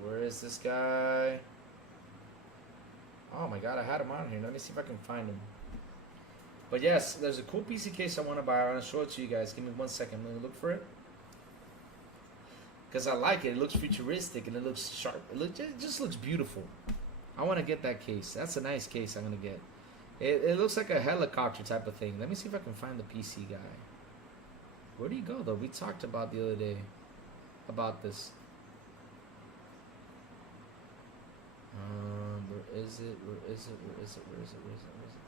Where is this guy? Oh my god, I had him on here. Let me see if I can find him. But yes, there's a cool PC case I want to buy. I want to show it to you guys. Give me 1 second. Let me look for it. because I like it. It looks futuristic and it looks sharp. It just looks beautiful. I want to get that case. That's a nice case I'm going to get. It looks like a helicopter type of thing. Let me see if I can find the PC guy. Where do you go, though? We talked about the other day about this. Where is it? Where is it? Where is it? Where is it? Where is it? Where is it?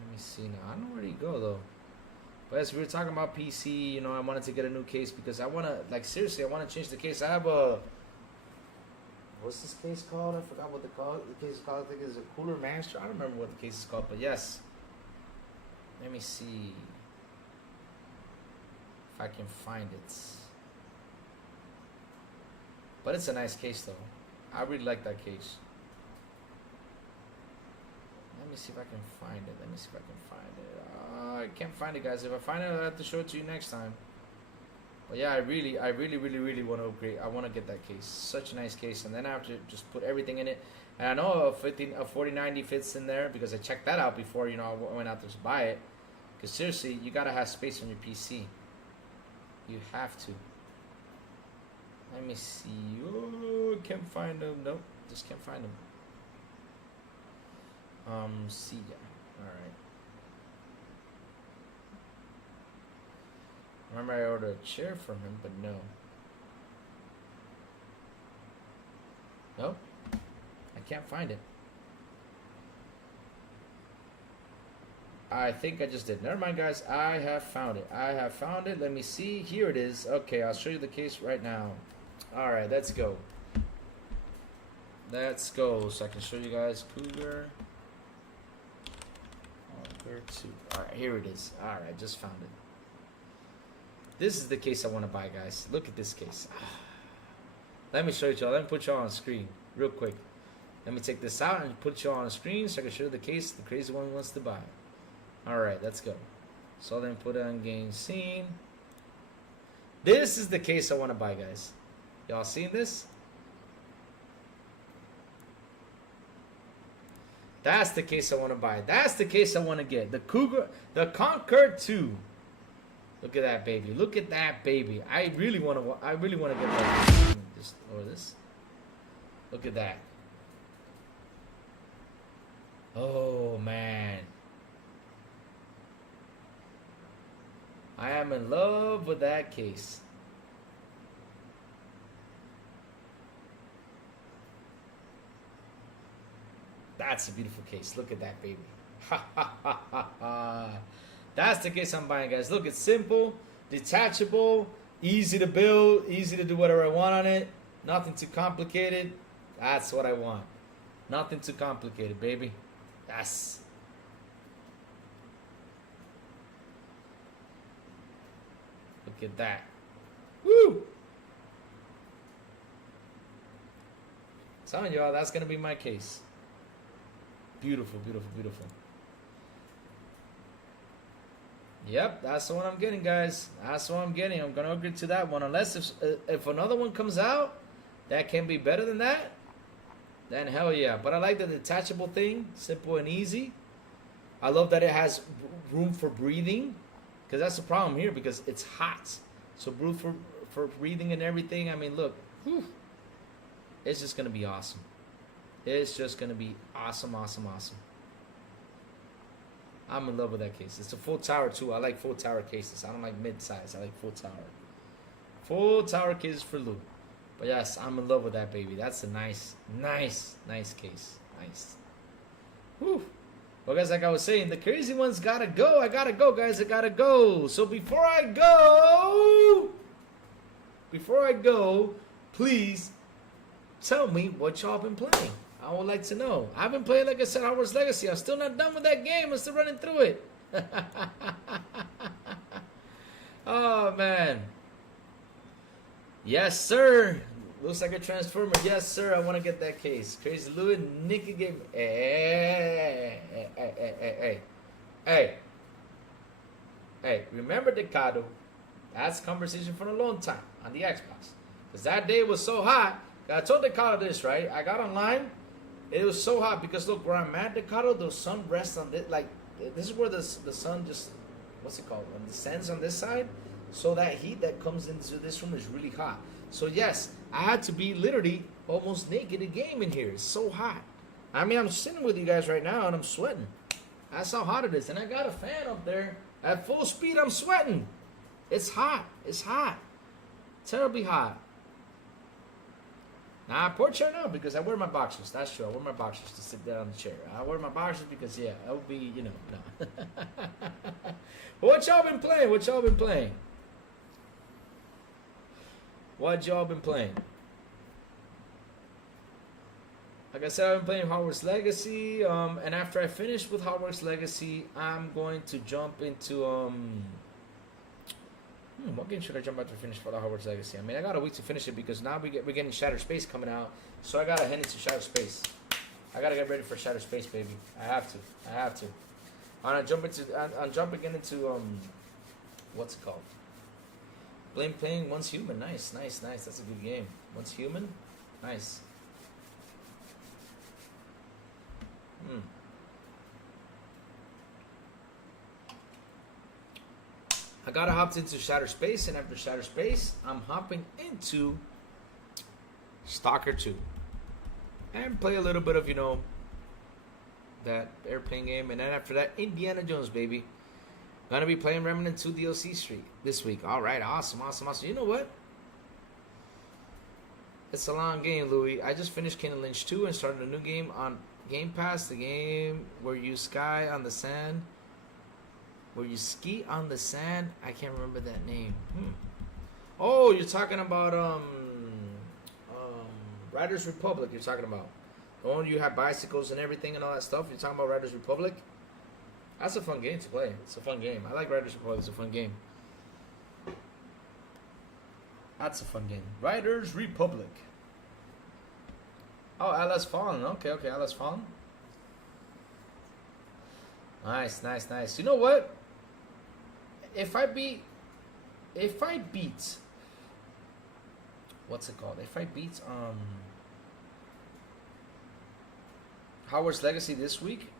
Let me see now. I don't know where you go, though. But as we were talking about PC, you know, I wanted to get a new case because I want to, like, seriously, I want to change the case. I have a... What's this case called? I forgot what the case is called. I think it's a Cooler Master. I don't remember what the case is called, but yes. Let me see if I can find it. But it's a nice case, though. I really like that case. Let me see if I can find it. Let me see if I can find it. I can't find it, guys. If I find it, I'll have to show it to you next time. But yeah, I really want to upgrade. I want to get that case. Such a nice case. And then I have to just put everything in it. And I know a 4090 fits in there because I checked that out before, you know, I went out there to buy it. Because seriously, you got to have space on your PC. You have to. Let me see. Oh, can't find them. Nope, just can't find them. See ya. Alright. Remember I ordered a chair from him, but no. Nope. I can't find it. I think I just did. Never mind, guys. I have found it. I have found it. Let me see. Here it is. Okay, I'll show you the case right now. Alright, let's go. Let's go. So I can show you guys Cougar. Where to? Alright, here it is. Alright, I just found it. This is the case I want to buy, guys. Look at this case. Let me show it to y'all. Let me put y'all on screen real quick. Let me take this out and put y'all on the screen so I can show you the case the crazy one wants to buy. Alright, let's go. So then put it on game scene. This is the case I want to buy, guys. Y'all seen this? That's the case I want to buy. That's the case I want to get. The Cougar, the Concord 2. Look at that baby. Look at that baby. I really want to get that. Just lower this. Look at that. Oh man. I am in love with that case. That's a beautiful case. Look at that baby. Ha ha ha ha ha. That's the case I'm buying, guys. Look, it's simple, detachable, easy to build, easy to do whatever I want on it. Nothing too complicated. That's what I want. Nothing too complicated, baby. Yes. Look at that. Woo! Telling y'all, that's going to be my case. Beautiful, beautiful, beautiful. Yep, that's the one I'm getting, guys. That's what I'm getting. I'm going to upgrade to that one. Unless if another one comes out that can be better than that, then hell yeah. But I like the detachable thing. Simple and easy. I love that it has room for breathing. Because that's the problem here, because it's hot. So room for breathing and everything. I mean, look. Whew, it's just going to be awesome. It's just going to be awesome, awesome, awesome. I'm in love with that case. It's a full tower too. I like full tower cases. I don't like mid-size. I like full tower. Full tower cases for Lou. But yes, I'm in love with that baby. That's a nice, nice, nice case. Nice. Whew. Well, guys, like I was saying, the crazy ones gotta go. I gotta go, guys. I gotta go. So before I go, please tell me what y'all been playing. I would like to know. I've been playing, like I said, Hogwarts Legacy. I'm still not done with that game. I'm still running through it. Oh, man. Yes, sir. Looks like a Transformer. Yes, sir. I want to get that case. Crazy Louie, Nicky gave me. Hey. Remember Decado? That's a conversation for a long time on the Xbox. Because that day was so hot. I told Decado this, right? I got online. It was so hot because look where I'm at, Decado, the sun rests on this. Like this is where the sun just, what's it called? When it descends on this side. So that heat that comes into this room is really hot. So yes, I had to be literally almost naked a game in here. It's so hot. I mean, I'm sitting with you guys right now and I'm sweating. That's how hot it is. And I got a fan up there. At full speed, I'm sweating. It's hot. It's hot. Terribly hot. Nah, poor chair no, because I wear my boxers. That's true. I wear my boxers to sit down on the chair. I wear my boxers because, yeah, I would be, you know, no. What y'all been playing? What y'all been playing? What y'all been playing? Like I said, I've been playing Hogwarts Legacy, and after I finish with Hogwarts Legacy, I'm going to jump into, what game should I jump out to finish for the Hogwarts Legacy? I mean, I got a week to finish it because now we're getting Shattered Space coming out, so I gotta head into Shattered Space. I gotta get ready for Shattered Space, baby. I have to. I'm jumping into what's it called? Playing Once Human. Nice. That's a good game. Once Human, nice. I gotta hop into Shattered Space, and after Shattered Space, I'm hopping into Stalker 2. And play a little bit of, you know, that airplane game. And then after that, Indiana Jones, baby. Gonna be playing Remnant 2 DLC Street this week. Alright, awesome. You know what? It's a long game, Louis. I just finished King of Lynch 2 and started a new game on Game Pass. The game where you ski on the sand. Where you ski on the sand. I can't remember that name. Oh, you're talking about Riders Republic. You're talking about the one you have bicycles and everything and all that stuff. You're talking about Riders Republic. That's a fun game to play. It's a fun game. I like Riders Republic. It's a fun game. That's a fun game. Riders Republic. Oh, Atlas Fallen. Okay, Atlas Fallen. Nice. You know what? If I beat what's it called? If I beat Hogwarts Legacy this week,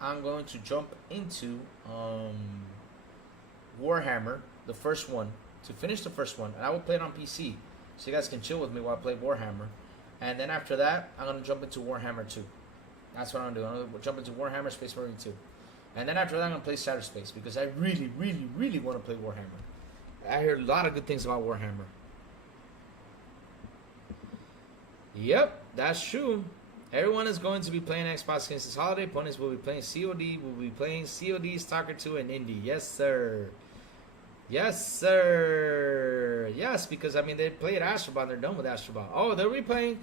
I'm going to jump into Warhammer, the first one, to finish the first one, and I will play it on PC, so you guys can chill with me while I play Warhammer. And then after that, I'm gonna jump into Warhammer 2. That's what I'm gonna do. I'm gonna jump into Warhammer Space Marine 2. And then after that, I'm going to play Shattered Space because I really want to play Warhammer. I heard a lot of good things about Warhammer. Yep, that's true. Everyone is going to be playing Xbox games this holiday. Ponies will be playing COD. We'll be playing COD, Stalker 2, and Indie. Yes, sir. Yes, because, I mean, they played Astrobot and they're done with Astrobot. Oh, they'll be playing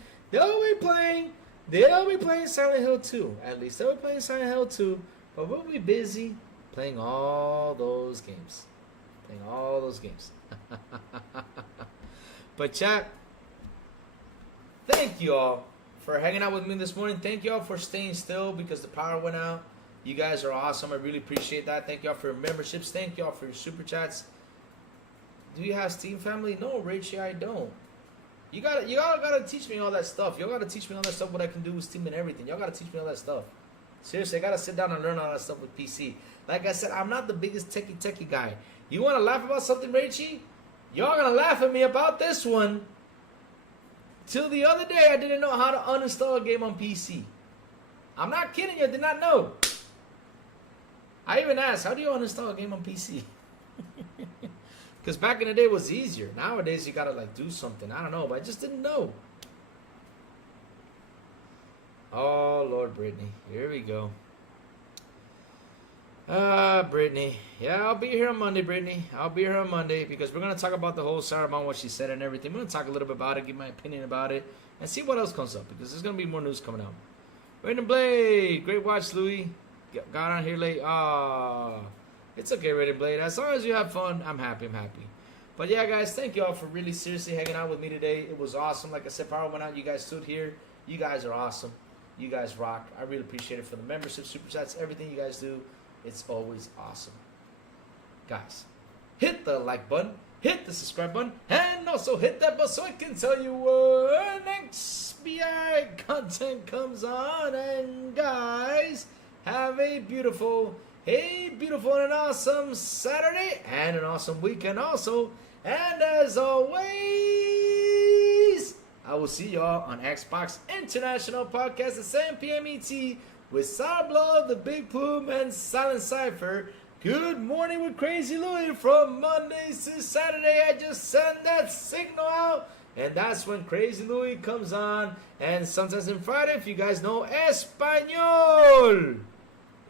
Silent Hill 2. At least they'll be playing Silent Hill 2. But we'll be busy playing all those games. But chat, thank you all for hanging out with me this morning. Thank you all for staying still because the power went out. You guys are awesome. I really appreciate that. Thank you all for your memberships. Thank you all for your super chats. Do you have Steam family? No, Richie, I don't. Y'all gotta teach me all that stuff. Y'all gotta teach me all that stuff, what I can do with Steam and everything. Y'all gotta teach me all that stuff. Seriously, I gotta sit down and learn all that stuff with PC. Like I said, I'm not the biggest techie guy. You wanna laugh about something, Rachie? Y'all gonna laugh at me about this one. Till the other day, I didn't know how to uninstall a game on PC. I'm not kidding you, I did not know. I even asked, how do you uninstall a game on PC? Because back in the day, it was easier. Nowadays, you gotta like do something. I don't know, but I just didn't know. Oh, Lord, Brittany. Here we go. Brittany. Yeah, I'll be here on Monday, Brittany. I'll be here on Monday because we're going to talk about the whole Saruman, what she said and everything. We're going to talk a little bit about it, give my opinion about it, and see what else comes up because there's going to be more news coming out. Raiden Blade. Great watch, Louis. Got on here late. It's okay, Raiden Blade. As long as you have fun, I'm happy. But yeah, guys, thank you all for really seriously hanging out with me today. It was awesome. Like I said, power went out. You guys stood here. You guys are awesome. You guys rock. I really appreciate it for the membership, super chats, everything you guys do. It's always awesome. Guys, hit the like button, hit the subscribe button, and also hit that bell so I can tell you when next BI content comes on. And guys, have a beautiful Hey, beautiful and awesome Saturday and an awesome weekend also. And as always, I will see y'all on Xbox International Podcast at 7 p.m. ET with Sourblow, the Big Plume, and Silent Cypher. Good morning with Crazy Louie from Mondays to Saturday. I just send that signal out, and that's when Crazy Louie comes on. And sometimes on Friday, if you guys know Espanol.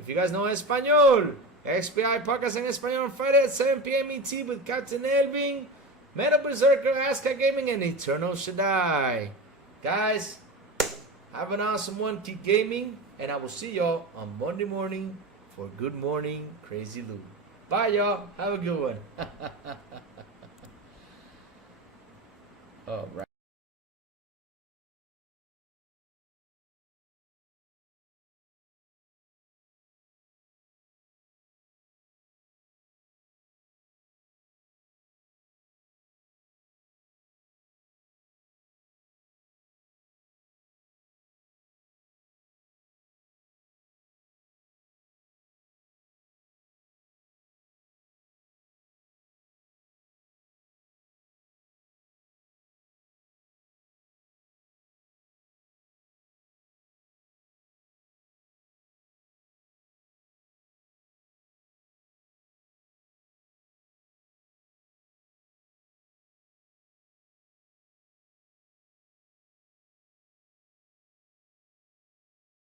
If you guys know Espanol, XPI Podcast en Español on Friday at 7 p.m. ET with Captain Elvin, Metal Berserker, Aska Gaming, and Eternal Shaddai. Guys, have an awesome one. Keep gaming, and I will see y'all on Monday morning for Good Morning Crazy Lou. Bye, y'all. Have a good one. All right.